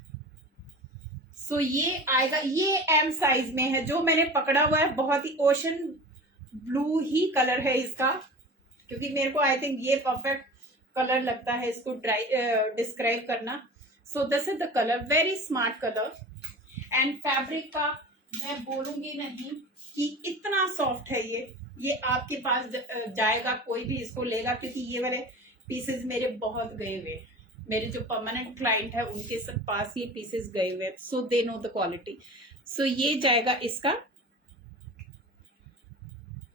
सो ये आएगा, ये एम साइज में है, जो मैंने पकड़ा हुआ है बहुत ही ओशन ब्लू ही कलर है इसका, क्योंकि मेरे को आई थिंक ये परफेक्ट कलर लगता है इसको डिस्क्राइब करना। सो this is the colour, very smart colour and fabric का मैं बोलूंगी नहीं कि इतना सॉफ्ट है ये आपके पास जाएगा, कोई भी इसको लेगा, क्योंकि ये वाले पीसेस मेरे बहुत गए हुए, मेरे जो परमानेंट क्लाइंट है उनके सब पास ये पीसेस गए हुए, सो दे नो द क्वालिटी। सो ये जाएगा इसका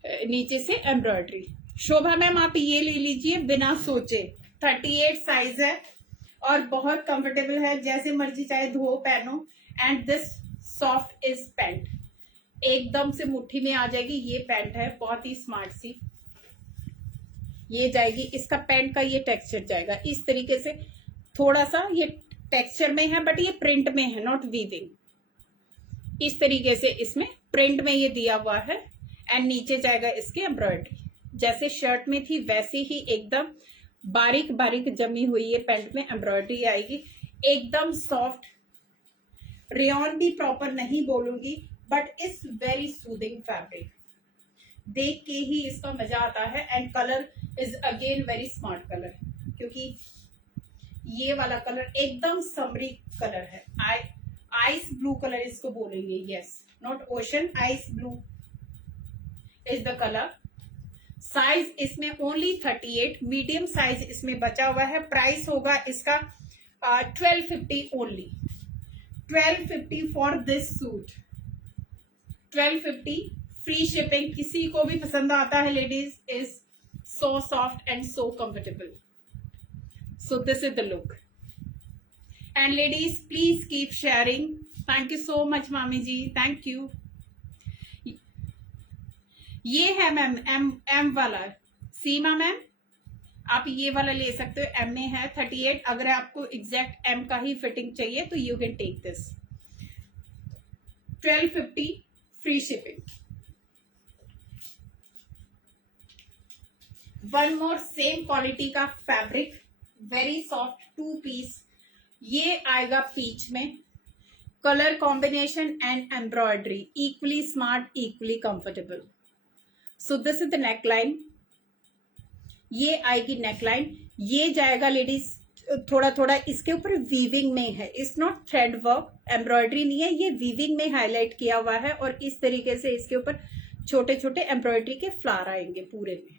नीचे से एम्ब्रॉयडरी। शोभा मैम आप ये ले लीजिए बिना सोचे, 38 साइज है और बहुत कंफर्टेबल है, जैसे मर्जी चाहे धो पहनो। And this soft is pant, एकदम से मुट्ठी में आ जाएगी, ये पैंट है बहुत ही स्मार्ट सी। ये जाएगी, इसका पैंट का ये टेक्सचर जाएगा इस तरीके से, थोड़ा सा ये टेक्सचर में है बट ये प्रिंट में है, नॉट वीविंग। इस तरीके से इसमें प्रिंट में ये दिया हुआ है एंड नीचे जाएगा इसके एम्ब्रॉयडरी, जैसे शर्ट में थी वैसे ही एकदम बारीक बारीक जमी हुई ये पैंट में एम्ब्रॉयडरी आएगी, एकदम सॉफ्ट। रेयॉन भी प्रॉपर नहीं बोलूंगी but it's very soothing fabric, देख के ही इसका मजा आता है। And colour is again very smart colour, क्योंकि ये वाला कलर एकदम समरी कलर है, आइस ब्लू कलर इसको बोलेंगे, yes, not ocean, ice blue is the colour. Size इसमें ओनली 38, मीडियम साइज इसमें बचा हुआ है। प्राइस होगा इसका 1250 only, 1250 for this suit, 1250 free shipping. किसी को भी पसंद आता है ladies, is so soft and so comfortable. So this is the look and ladies please keep sharing. Thank you so much मामी जी, थैंक यू। ये है मैम एम वाला, सीमा मैम आप ये वाला ले सकते हो, एम में है 38। अगर आपको एग्जैक्ट एम का ही फिटिंग चाहिए तो you can take this, 1250 free shipping. One more same quality का फैब्रिक, वेरी सॉफ्ट 2 पीस, ये आएगा पीच में, colour combination and embroidery equally smart, equally comfortable. So this is the neckline, ये आएगी neckline, ये जाएगा लेडीज थोड़ा थोड़ा इसके ऊपर वीविंग में है, it's not thread work, embroidery नहीं है, ये वीविंग में हाईलाइट किया हुआ है और इस तरीके से इसके ऊपर छोटे छोटे एम्ब्रॉयडरी के फ्लावर आएंगे पूरे में।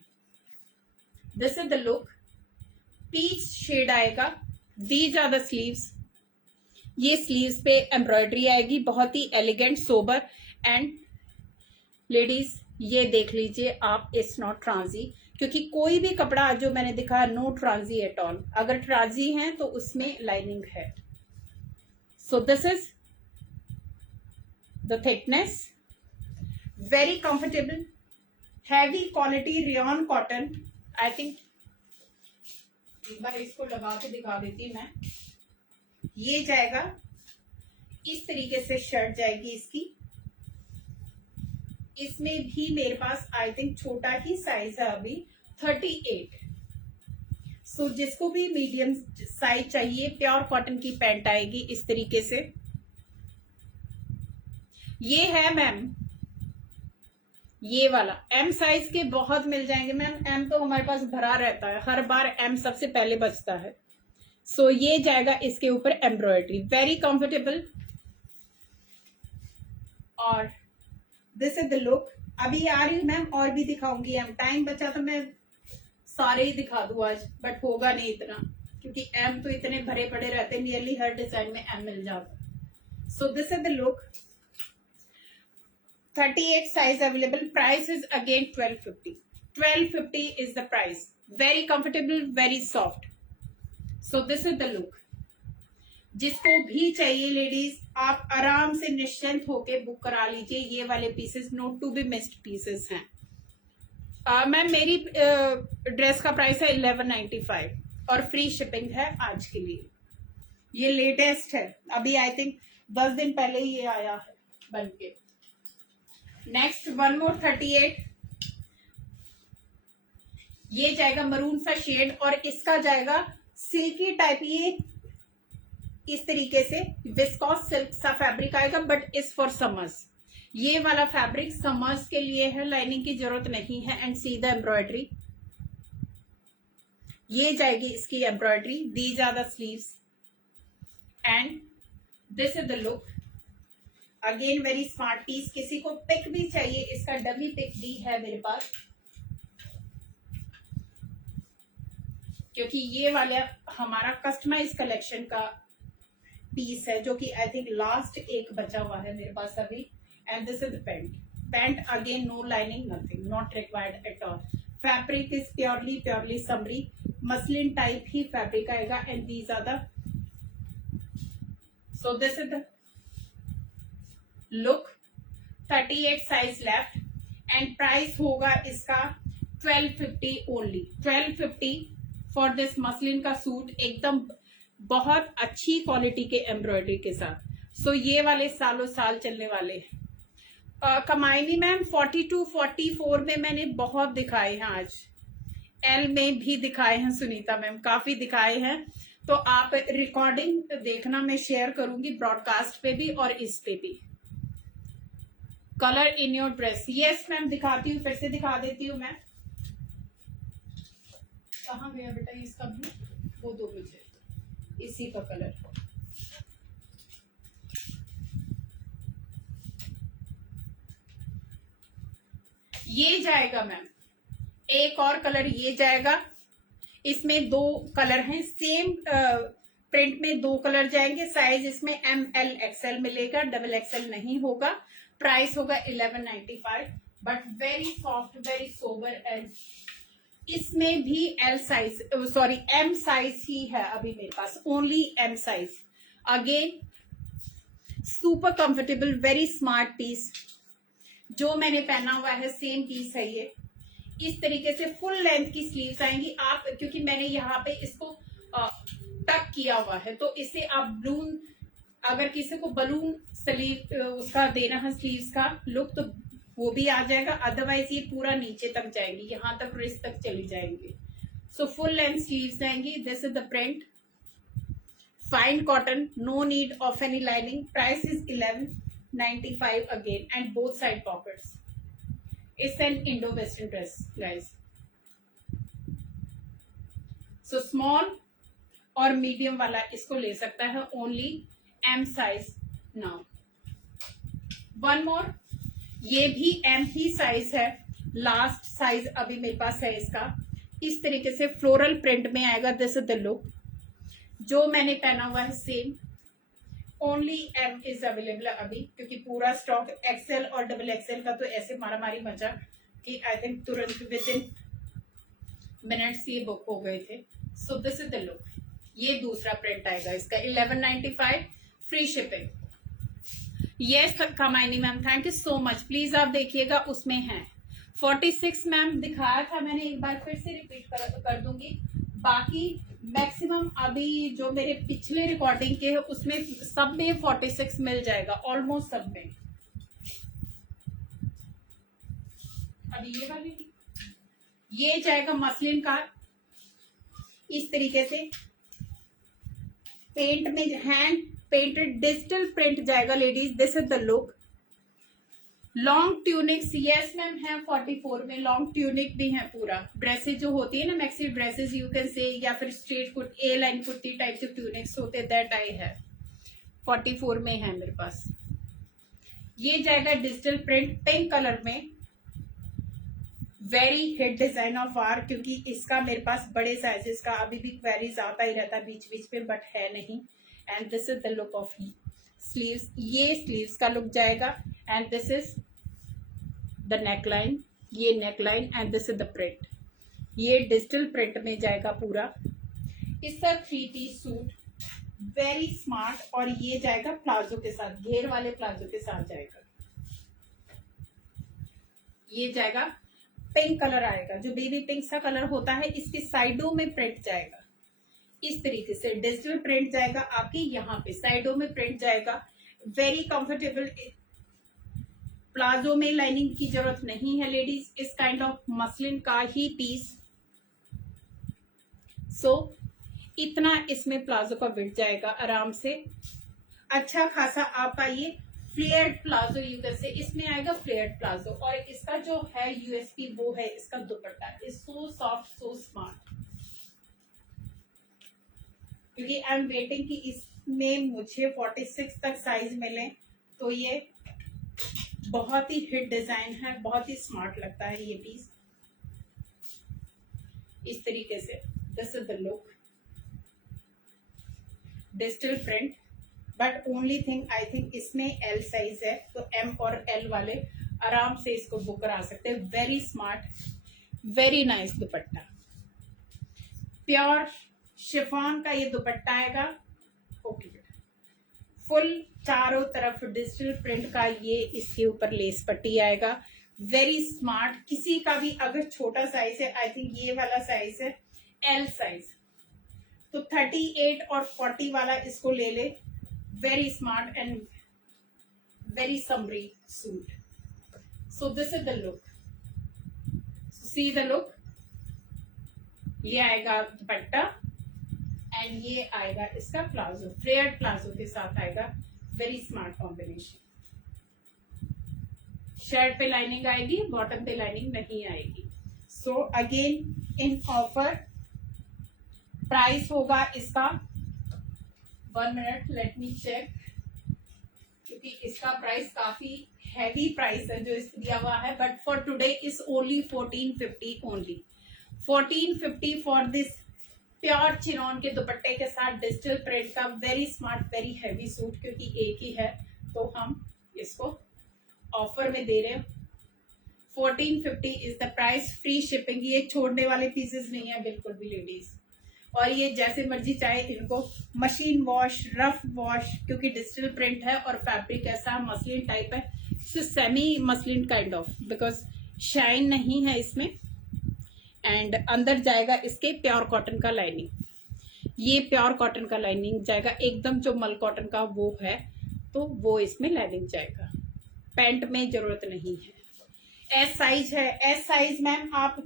This is the look, peach shade आएगा, दीज आर द स्लीव्स, ये स्लीव्स पे एम्ब्रॉयडरी आएगी, बहुत ही एलिगेंट सोबर। एंड लेडीज ये देख लीजिए आप, इट्स नॉट ट्रांजी, क्योंकि कोई भी कपड़ा जो मैंने दिखाया नो ट्रांजी एट ऑल, अगर ट्रांजी है तो उसमें लाइनिंग है। So this is the thickness, very comfortable, heavy quality rayon cotton. I think एक बार इसको लगा के दिखा देती मैं, ये जाएगा इस तरीके से, शर्ट जाएगी इसकी, इसमें भी मेरे पास आई थिंक छोटा ही साइज है अभी 38। सो जिसको भी मीडियम साइज चाहिए, प्योर कॉटन की पैंट आएगी इस तरीके से। ये है मैम ये वाला, एम साइज के बहुत मिल जाएंगे मैम, एम तो हमारे पास भरा रहता है, हर बार एम सबसे पहले बचता है। सो ये जाएगा इसके ऊपर एम्ब्रॉयडरी, वेरी कंफर्टेबल। और दिस इज द लुक। अभी आ रही हूँ मैम, और भी दिखाऊंगी, एम टाइम बचा तो मैं सारे ही दिखा दूं आज, बट होगा नहीं इतना, क्योंकि एम तो इतने भरे पड़े रहते हैं, नियरली हर डिजाइन में एम मिल जाता। सो this is the look, 38 size available, price is again 1250, 1250 is the price, very comfortable, very soft. So this is the look, जिसको भी चाहिए लेडीज आप आराम से निश्चिंत होके बुक करा लीजिए, ये वाले pieces not to be missed pieces हैं। मैम मेरी ड्रेस का प्राइस है 1195 और फ्री शिपिंग है आज के लिए, ये लेटेस्ट है, अभी आई थिंक 10 दिन पहले ही ये आया है बनके। नेक्स्ट वन मोर 38, ये जाएगा मरून सा शेड और इसका जाएगा सिल्की टाइप, ये इस तरीके से विस्कॉस सिल्क सा फैब्रिक आएगा, बट इज फॉर समर्स, ये वाला फैब्रिक समर्स के लिए है, लाइनिंग की जरूरत नहीं है। एंड सी द एम्ब्रॉयडरी, ये जाएगी इसकी embroidery, these are the sleeves and this is the look, again very smart piece. किसी को पिक भी चाहिए, इसका डमी पिक भी है मेरे पास, क्योंकि ये वाला हमारा कस्टमाइज कलेक्शन का पीस है, जो कि आई थिंक लास्ट एक बचा हुआ है मेरे पास अभी। And this is the pant, pant again no lining, nothing, not required at all. Fabric is purely summery, muslin type ही फैब्रिक आएगा। And these are the, so this is the look, 38 size left and price होगा इसका 1250 only, 1250 for this muslin का suit, एकदम बहुत अच्छी quality के embroidery के साथ। सो ये वाले सालों साल चलने वाले। कमायनी मैम 42 44 में मैंने बहुत दिखाए हैं, आज एल में भी दिखाए हैं सुनीता मैम, काफी दिखाए हैं। तो आप रिकॉर्डिंग देखना, मैं शेयर करूंगी ब्रॉडकास्ट पे भी और इस पे भी। Colour in your dress, yes ma'am दिखाती हूँ, फिर से दिखा देती हूँ मैं। कहाँ गया बेटा इसका ब्लू, वो दो मुझे, इसी का कलर। ये जाएगा मैम, एक और कलर ये जाएगा। इसमें दो कलर हैं, सेम प्रिंट में दो कलर जाएंगे। साइज इसमें ML XL मिलेगा, डबल XL नहीं होगा। प्राइस होगा 1195, but very soft, very sober. And इसमें भी L size, sorry M size ही है अभी मेरे पास, only M size. Again super comfortable, very smart piece. जो मैंने पहना हुआ है सेम पीस है ये। इस तरीके से फुल लेंथ की स्लीव्स आएंगी। आप, क्योंकि मैंने यहाँ पे इसको टक किया हुआ है, तो इसे आप बलून, अगर किसी को बलून स्लीव उसका देना है स्लीव्स का लुक, तो वो भी आ जाएगा। अदरवाइज ये पूरा नीचे तक जाएंगी, यहाँ तक रिस्ट तक चली जाएंगी। सो फुल लेंथ स्लीव्स आएंगी। This is the print, fine cotton, no need of any lining. Price is 1195 again, and both side pockets. It's an Indo-Western dress, guys. So small और मीडियम वाला इसको ले सकता है, only M size now. One more, ये भी M ही size है, लास्ट साइज अभी मेरे पास है इसका। इस तरीके से फ्लोरल प्रिंट में आएगा। This is the look. जो मैंने पहना हुआ है same, only M is available अभी, क्योंकि पूरा स्टॉक XL और डबल XL का तो ऐसे मारामारी मचा कि आई थिंक तुरंत विद इन मिनट्स ये बुक हो गए थे। सो दिस इज द लुक। ये दूसरा प्रिंट आएगा इसका, 1195, free shipping. Yes Kamayani ma'am, thank you so much. Please आप देखिएगा, उसमें है 46 मैम दिखाया था मैंने, एक बार फिर से रिपीट कर दूंगी। बाकी मैक्सिमम अभी जो मेरे पिछले रिकॉर्डिंग के है उसमें सब में 46 मिल जाएगा, ऑलमोस्ट सब में। अभी ये वाली, ये जाएगा मसलिन का, इस तरीके से पेंट में, हैंड पेंटेड डिजिटल प्रिंट जाएगा ladies. This is the look. Long tunics, yes ma'am है 44 में, लॉन्ग ट्यूनिक भी है पूरा। ड्रेसेस जो होती है ना, maxi dresses you can say, या फिर straight kurti, A line kurti type से ट्यूनिक्स होते, दैट आई है 44 में है मेरे पास। ये जाएगा डिजिटल प्रिंट पिंक कलर में, very hit design of our, क्योंकि इसका मेरे पास बड़े साइजेस का अभी भी क्वेरीज आता ही रहता है बीच बीच पे, बट है नहीं। And this is the look of sleeves. ये स्लीव्स का लुक जाएगा, and this is the neckline, ये neckline, and this is the print. ये डिजिटल प्रिंट में जाएगा पूरा। इसका 3 पीस सूट, वेरी स्मार्ट, और ये जाएगा प्लाजो के साथ, घेर वाले प्लाजो के साथ जाएगा। ये जाएगा पिंक कलर आएगा, जो बेबी पिंक सा कलर होता है, इसके साइडों में प्रिंट जाएगा। इस तरीके से डिजिटल प्रिंट जाएगा आपकी, यहाँ पे साइडों में प्रिंट जाएगा। वेरी कंफर्टेबल, प्लाजो में लाइनिंग की जरूरत नहीं है लेडीज, इस काइंड ऑफ मसलिन का ही पीस। सो इतना इसमें प्लाजो का विड्थ जाएगा आराम से, अच्छा खासा आपका ये फ्लेयर्ड प्लाजो यू कैन से, इसमें आएगा फ्लेयर्ड प्लाजो। और इसका जो है यूएसपी वो है इसका दुपट्टा, is so soft, so smart. क्योंकि आई एम वेटिंग कि इसमें मुझे 46 तक साइज मिले, तो ये बहुत ही हिट डिजाइन है, बहुत ही स्मार्ट लगता है ये पीस। इस तरीके से this is the look, digital print, but only thing I think इसमें L साइज है, तो M और L वाले आराम से इसको बुक करा सकते हैं। वेरी स्मार्ट, वेरी नाइस दुपट्टा, प्योर शिफॉन का ये दुपट्टा आएगा। ओके बेटा, फुल चारों तरफ डिजिटल प्रिंट का ये इसके ऊपर लेस पट्टी आएगा। Very smart. किसी का भी अगर छोटा साइज है, आई थिंक ये वाला साइज है एल साइज, तो 38 और 40 वाला इसको ले ले। Very smart and very summary suit. So this is the look, see the look. ये आएगा दुपट्टा एंड ये आएगा इसका प्लाजो, फ्लेयर्ड प्लाजो के साथ आएगा। Very smart combination. शर्ट पे लाइनिंग आएगी, बॉटम पे लाइनिंग नहीं आएगी। So again in offer price होगा इसका 1 मिनट, लेट मी चेक, क्योंकि इसका प्राइस काफी हैवी प्राइस है जो इस दिया हुआ है, but for today is only 1450 only. 1450 for this pure chinon के दुपट्टे के साथ डिजिटल प्रिंट का very smart very heavy suit, क्योंकि एक ही है तो हम इसको ऑफर में दे रहे हैं। 1450 is the price, free shipping. ये छोड़ने वाले पीसेस नहीं है बिल्कुल भी लेडीज, और ये जैसे मर्जी चाहे इनको मशीन वॉश, रफ वॉश, क्योंकि डिजिटल प्रिंट है और फैब्रिक ऐसा मसलिन टाइप है, semi muslin kind of, because shine नहीं है इसमें। एंड अंदर जाएगा इसके प्योर कॉटन का लाइनिंग। ये प्योर कॉटन का लाइनिंग जाएगा, एकदम जो मल कॉटन का वो है तो वो इसमें लाइनिंग जाएगा। पैंट में जरूरत नहीं है। एस साइज है, एस साइज मैम आप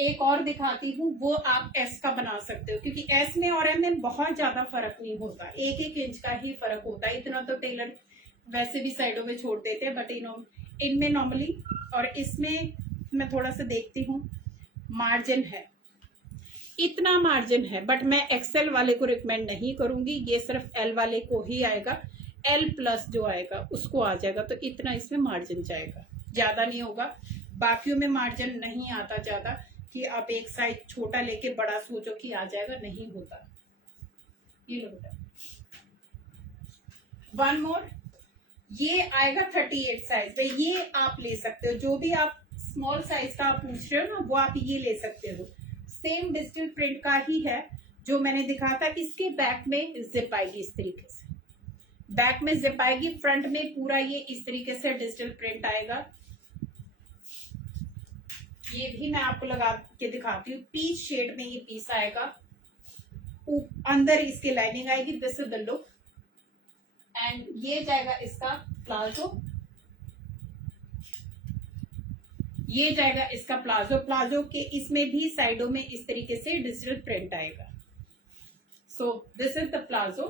एक और दिखाती हूँ, वो आप एस का बना सकते हो, क्योंकि एस में और एम में बहुत ज्यादा फर्क नहीं होता, 1-1 इंच का ही फर्क होता है। इतना तो टेलर वैसे भी साइडों में छोड़ देते हैं, बट इनमें नॉर्मली, और इसमें मैं थोड़ा सा देखती हूँ मार्जिन है, इतना मार्जिन है, बट मैं एक्सेल वाले को रिकमेंड नहीं करूंगी, ये सिर्फ एल वाले को ही आएगा। एल प्लस जो आएगा उसको आ जाएगा, तो इतना इसमें मार्जिन जाएगा, ज्यादा नहीं होगा। बाकियों में मार्जिन नहीं आता ज्यादा, कि आप एक साइज छोटा लेके बड़ा सोचो कि आ जाएगा, नहीं होता। ये लो बेटा, वन मोर, ये आएगा 38 साइज में। ये आप ले सकते हो, जो भी आप स्मॉल साइज का आप पूछ रहे हो ना, वो आप ये ले सकते हो। सेम डिजिटल प्रिंट का ही है जो मैंने दिखाया था। इसके बैक में जिप आएगी इस तरीके से, बैक में जिप आएगी, फ्रंट में पूरा ये इस तरीके से डिजिटल प्रिंट आएगा। ये भी मैं आपको लगा के दिखाती हूँ, पीच शेड में ये पीस आएगा, अंदर इसके लाइनिंग आएगी। This is the look. And ये जाएगा इसका प्लाजो, ये जाएगा इसका प्लाजो। प्लाजो के इसमें भी साइडों में इस तरीके से डिजिटल प्रिंट आएगा। So this is the palazzo.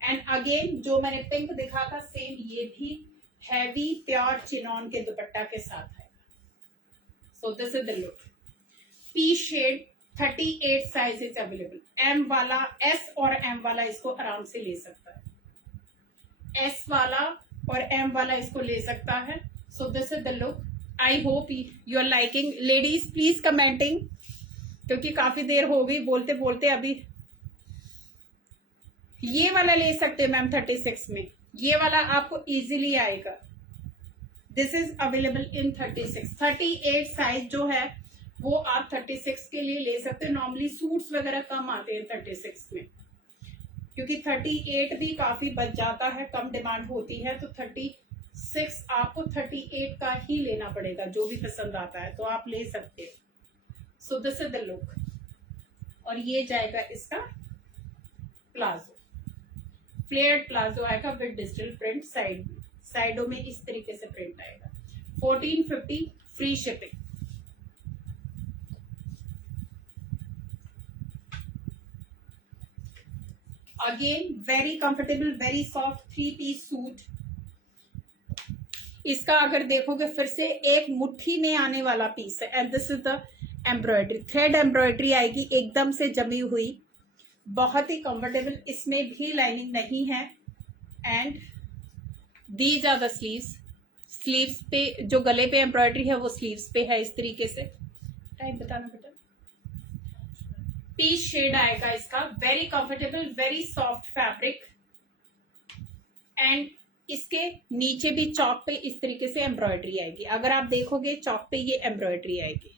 And again जो मैंने पिंक देखा था, सेम ये भी हैवी प्योर चिनॉन के दुपट्टा के साथ आएगा। So this is the look. P shade 38 size is available. M वाला, एस और एम वाला इसको आराम से ले सकता है, एस वाला और एम वाला इसको ले सकता है। So this is the look. I hope you are liking. Ladies please commenting, क्योंकि काफी देर हो गई बोलते बोलते। अभी ये वाला ले सकते हैं मैम 36 में, ये वाला आपको इजीली आएगा। This is available in 36। 38 size जो है वो आप 36 के लिए ले सकते हैं। नॉर्मली सूट्स वगैरह कम आते हैं 36 में, क्योंकि 38 भी काफी बच जाता है, कम डिमांड होती है। तो 36 आपको 38 का ही लेना पड़ेगा, जो भी पसंद आता है तो आप ले सकते हो। सो दिस इज द लुक। और ये जाएगा इसका प्लाजो, फ्लेयर्ड प्लाजो आएगा विद डिजिटल प्रिंट। साइडों में इस तरीके से प्रिंट आएगा। 1450 free shipping. Again very comfortable very soft 3-piece suit. इसका अगर देखोगे फिर से एक मुट्ठी में आने वाला पीस है। And this is the embroidery, thread embroidery आएगी एकदम से जमी हुई, बहुत ही कंफर्टेबल। इसमें भी लाइनिंग नहीं है। And these are the sleeves. Sleeves पे जो गले पे एम्ब्रॉयडरी है वो स्लीव्स पे है इस तरीके से। टाइम बताना बेटा। पीच शेड आएगा इसका, very comfortable very soft fabric. And इसके नीचे भी चौक पे इस तरीके से एम्ब्रॉयडरी आएगी। अगर आप देखोगे चौक पे ये एम्ब्रॉयडरी आएगी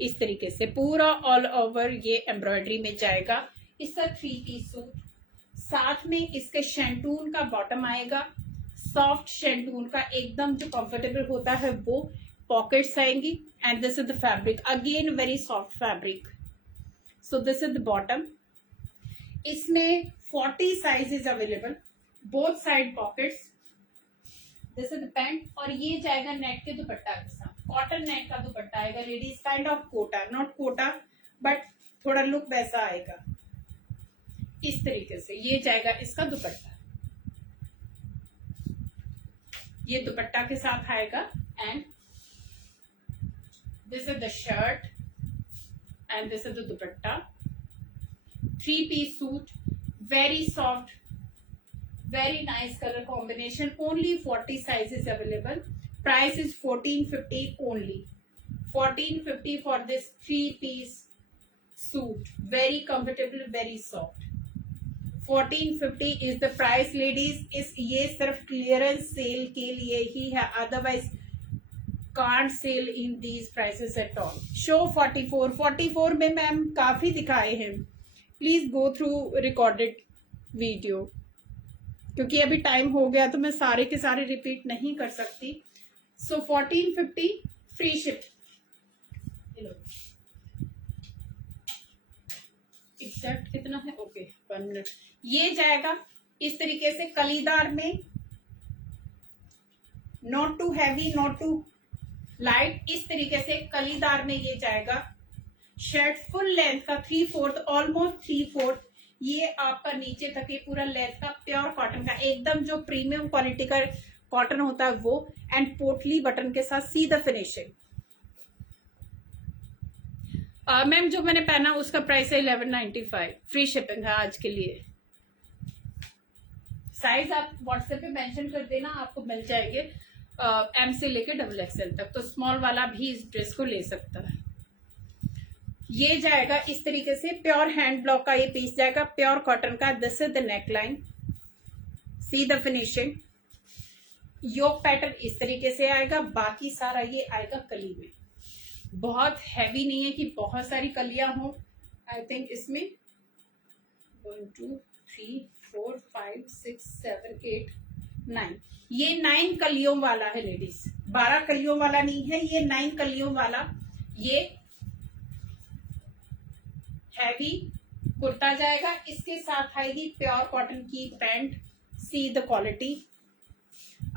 इस तरीके से, पूरा ऑल ओवर ये एम्ब्रॉयडरी में जाएगा। इसका 3-piece सूट, साथ में इसके शैंटून का बॉटम आएगा सॉफ्ट शेंटून का एकदम जो कंफर्टेबल होता है वो पॉकेट्स आएंगी and this is the fabric, again very soft fabric. So this is the bottom. इसमें 40 sizes available, both side pockets. This is the pant और ये जाएगा नेट के दुपट्टा के साथ. कॉटन नेट का दुपट्टा आएगा ladies, kind of Kota, not Kota but थोड़ा लुक वैसा आएगा. इस तरीके से ये जाएगा इसका दुपट्टा. ये दुपट्टा के साथ आएगा and this is the shirt and this is the dupatta. 3-piece suit, very soft, very nice color combination. Only 40 sizes available. Price is 1450 only. 1450 for this 3-piece suit. Very comfortable, very soft. 1450 is the price ladies. इस ये सिर्फ clearance cell के लिए ही है, otherwise can't sell in these prices at all. Show 44 में ma'am काफी दिखाए हैं. Please go through recorded video, क्योंकि अभी टाइम हो गया तो मैं सारे के सारे रिपीट नहीं कर सकती. सो 1450 फ्री शिप. एग्जैक्ट कितना है? Okay 1 minute. ये जाएगा इस तरीके से कलीदार में, not too heavy not too light. इस तरीके से कलीदार में ये जाएगा. शर्ट फुल लेंथ का 3/4, ऑलमोस्ट 3/4. ये आपका नीचे तक ये पूरा लेंथ का प्योर कॉटन का, एकदम जो प्रीमियम क्वालिटी का कॉटन होता है वो, एंड पोटली बटन के साथ. सी द फिनिशिंग. मैम जो मैंने पहना उसका प्राइस है 1195. फ्री शिपिंग है आज के लिए. साइज आप व्हाट्सएप पे मेंशन कर देना, आपको मिल जाएंगे एम से लेके XXL तक. तो स्मॉल वाला भी इस ड्रेस को ले सकता है. ये जाएगा इस तरीके से, प्योर हैंड ब्लॉक का ये पीस जाएगा, प्योर कॉटन का. This is the neck line. See the finishing. Yoke pattern इस तरीके से आएगा. बाकी सारा ये आएगा कली में. बहुत हैवी नहीं है कि बहुत सारी कलियां हो. आई थिंक इसमें 1 2 3 4 5 6 7 8 9, ये 9 कलियों वाला है लेडीज. 12 कलियों वाला नहीं है, ये 9 कलियों वाला. ये हैवी कुर्ता जाएगा, इसके साथ आएगी प्योर कॉटन की पैंट. See the quality.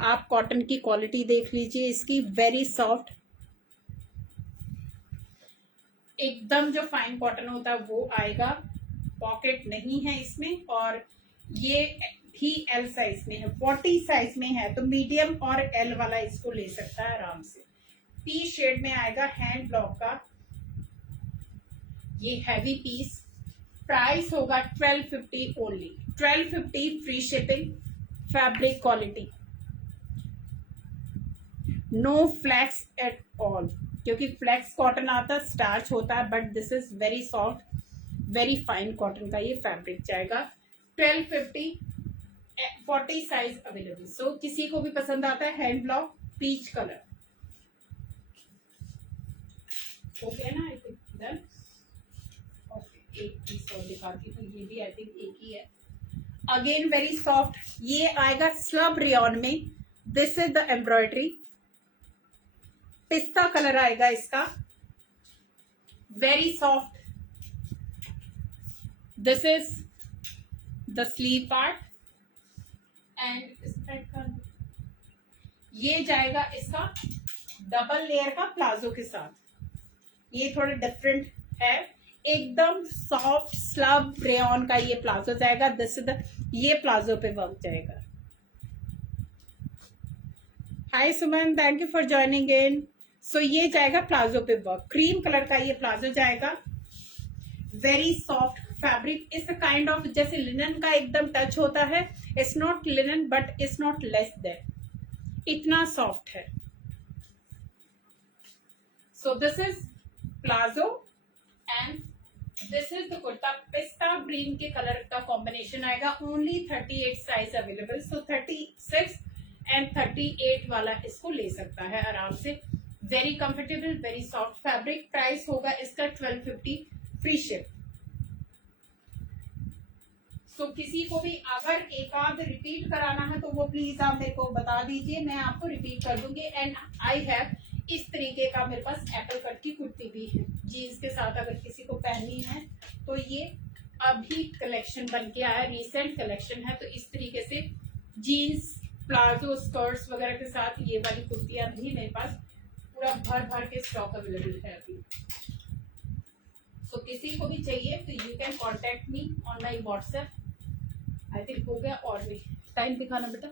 आप कॉटन की क्वालिटी देख लीजिए इसकी, वेरी सॉफ्ट, एकदम जो फाइन कॉटन होता है वो आएगा. पॉकेट नहीं है इसमें और ये भी एल साइज में है. 40 साइज में है तो मीडियम और एल वाला इसको ले सकता है आराम से. पी शेड में आएगा, हैंड ब्लॉक का ये हैवी पीस. प्राइस होगा 1250 only. 1250 free shipping. Fabric quality, no flax at all, क्योंकि फ्लैक्स कॉटन आता है, स्टार्च होता है, but this is very soft, very fine cotton का ये फैब्रिक जाएगा. 1250. 40 साइज अवेलेबल. सो किसी को भी पसंद आता है hand block peach colour. Okay ना? I think done. एक पीस और दिखाती हूँ, ये भी आई थिंक एक ही है. Again very soft. ये आएगा स्लब रेयॉन में. This is the embroidery. पिस्ता कलर आएगा इसका, very soft. This is the sleeve part and ये जाएगा इसका डबल लेयर का प्लाजो के साथ. ये थोड़ा डिफरेंट है, एकदम सॉफ्ट स्लब रेयॉन का ये प्लाजो जाएगा. दिस इज द, ये प्लाजो पे वर्क जाएगा. Hi Suman, thank you for joining in. So ये जाएगा प्लाजो पे वर्क. क्रीम कलर का ये प्लाजो जाएगा. Very soft fabric. इस काइंड ऑफ जैसे लिनन का एकदम टच होता है. It's not linen but it's not less than, इतना सॉफ्ट है. So this is palazzo and this is the kurta. पिस्ता ग्रीन के कलर का कॉम्बिनेशन आएगा. Only 38 size available. So 36 and 38 वाला इसको ले सकता है आराम से. Very comfortable, very soft fabric. Price होगा इसका 1250 फ्री शिप. सो सो किसी को भी अगर एक आध रिपीट कराना है तो वो प्लीज आप मेरे को बता दीजिए, मैं आपको रिपीट कर दूंगी। एंड आई हैव इस तरीके का मेरे पास एप्पल कट की कुर्ती भी है जीन्स के साथ, अगर किसी को पहननी है तो ये अभी कलेक्शन बन के आया, रिसेंट कलेक्शन है। तो इस तरीके से जीन्स प्लाजो स्कर्ट्स वगैरह के साथ ये वाली कुर्तियां भी मेरे पास पूरा भर भर के स्टॉक अवेलेबल है अभी। तो किसी को भी चाहिए तो you can contact me on my WhatsApp. I think हो गया, और भी टाइम दिखाना बेटा।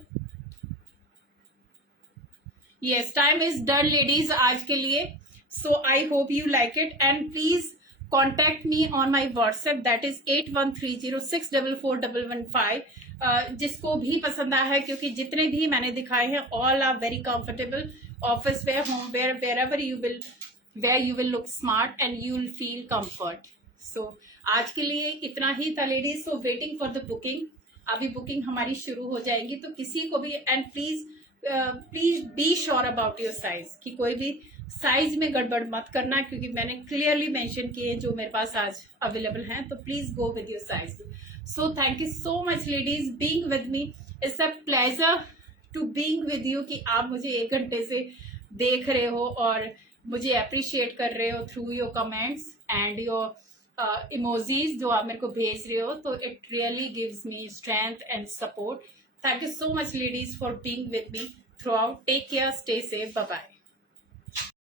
Yes, time is done ladies आज के लिए। So I hope you like it and please contact me on my WhatsApp, that is 8130644115। जिसको भी पसंद आया है, क्योंकि जितने भी मैंने दिखाए हैं all are very comfortable, office wear, home wear, wherever you will where you will look smart and you will feel comfort. So आज के लिए इतना ही था ladies. So waiting for the booking, अभी बुकिंग हमारी शुरू हो जाएंगी। तो किसी को भी, and please be sure about your size, कि कोई भी साइज में गड़बड़ मत करना, क्योंकि मैंने क्लियरली मेंशन किए जो मेरे पास आज अवेलेबल हैं। तो please go with your size. So thank you so much ladies being with me. It's a pleasure to being with you, कि आप मुझे 1 घंटे से देख रहे हो और मुझे अप्रिशिएट कर रहे हो through your comments and your emojis जो आप मेरे को भेज रहे हो। तो it really gives me strength and support. Thank you so much ladies for being with me throughout. Take care, stay safe, bye bye.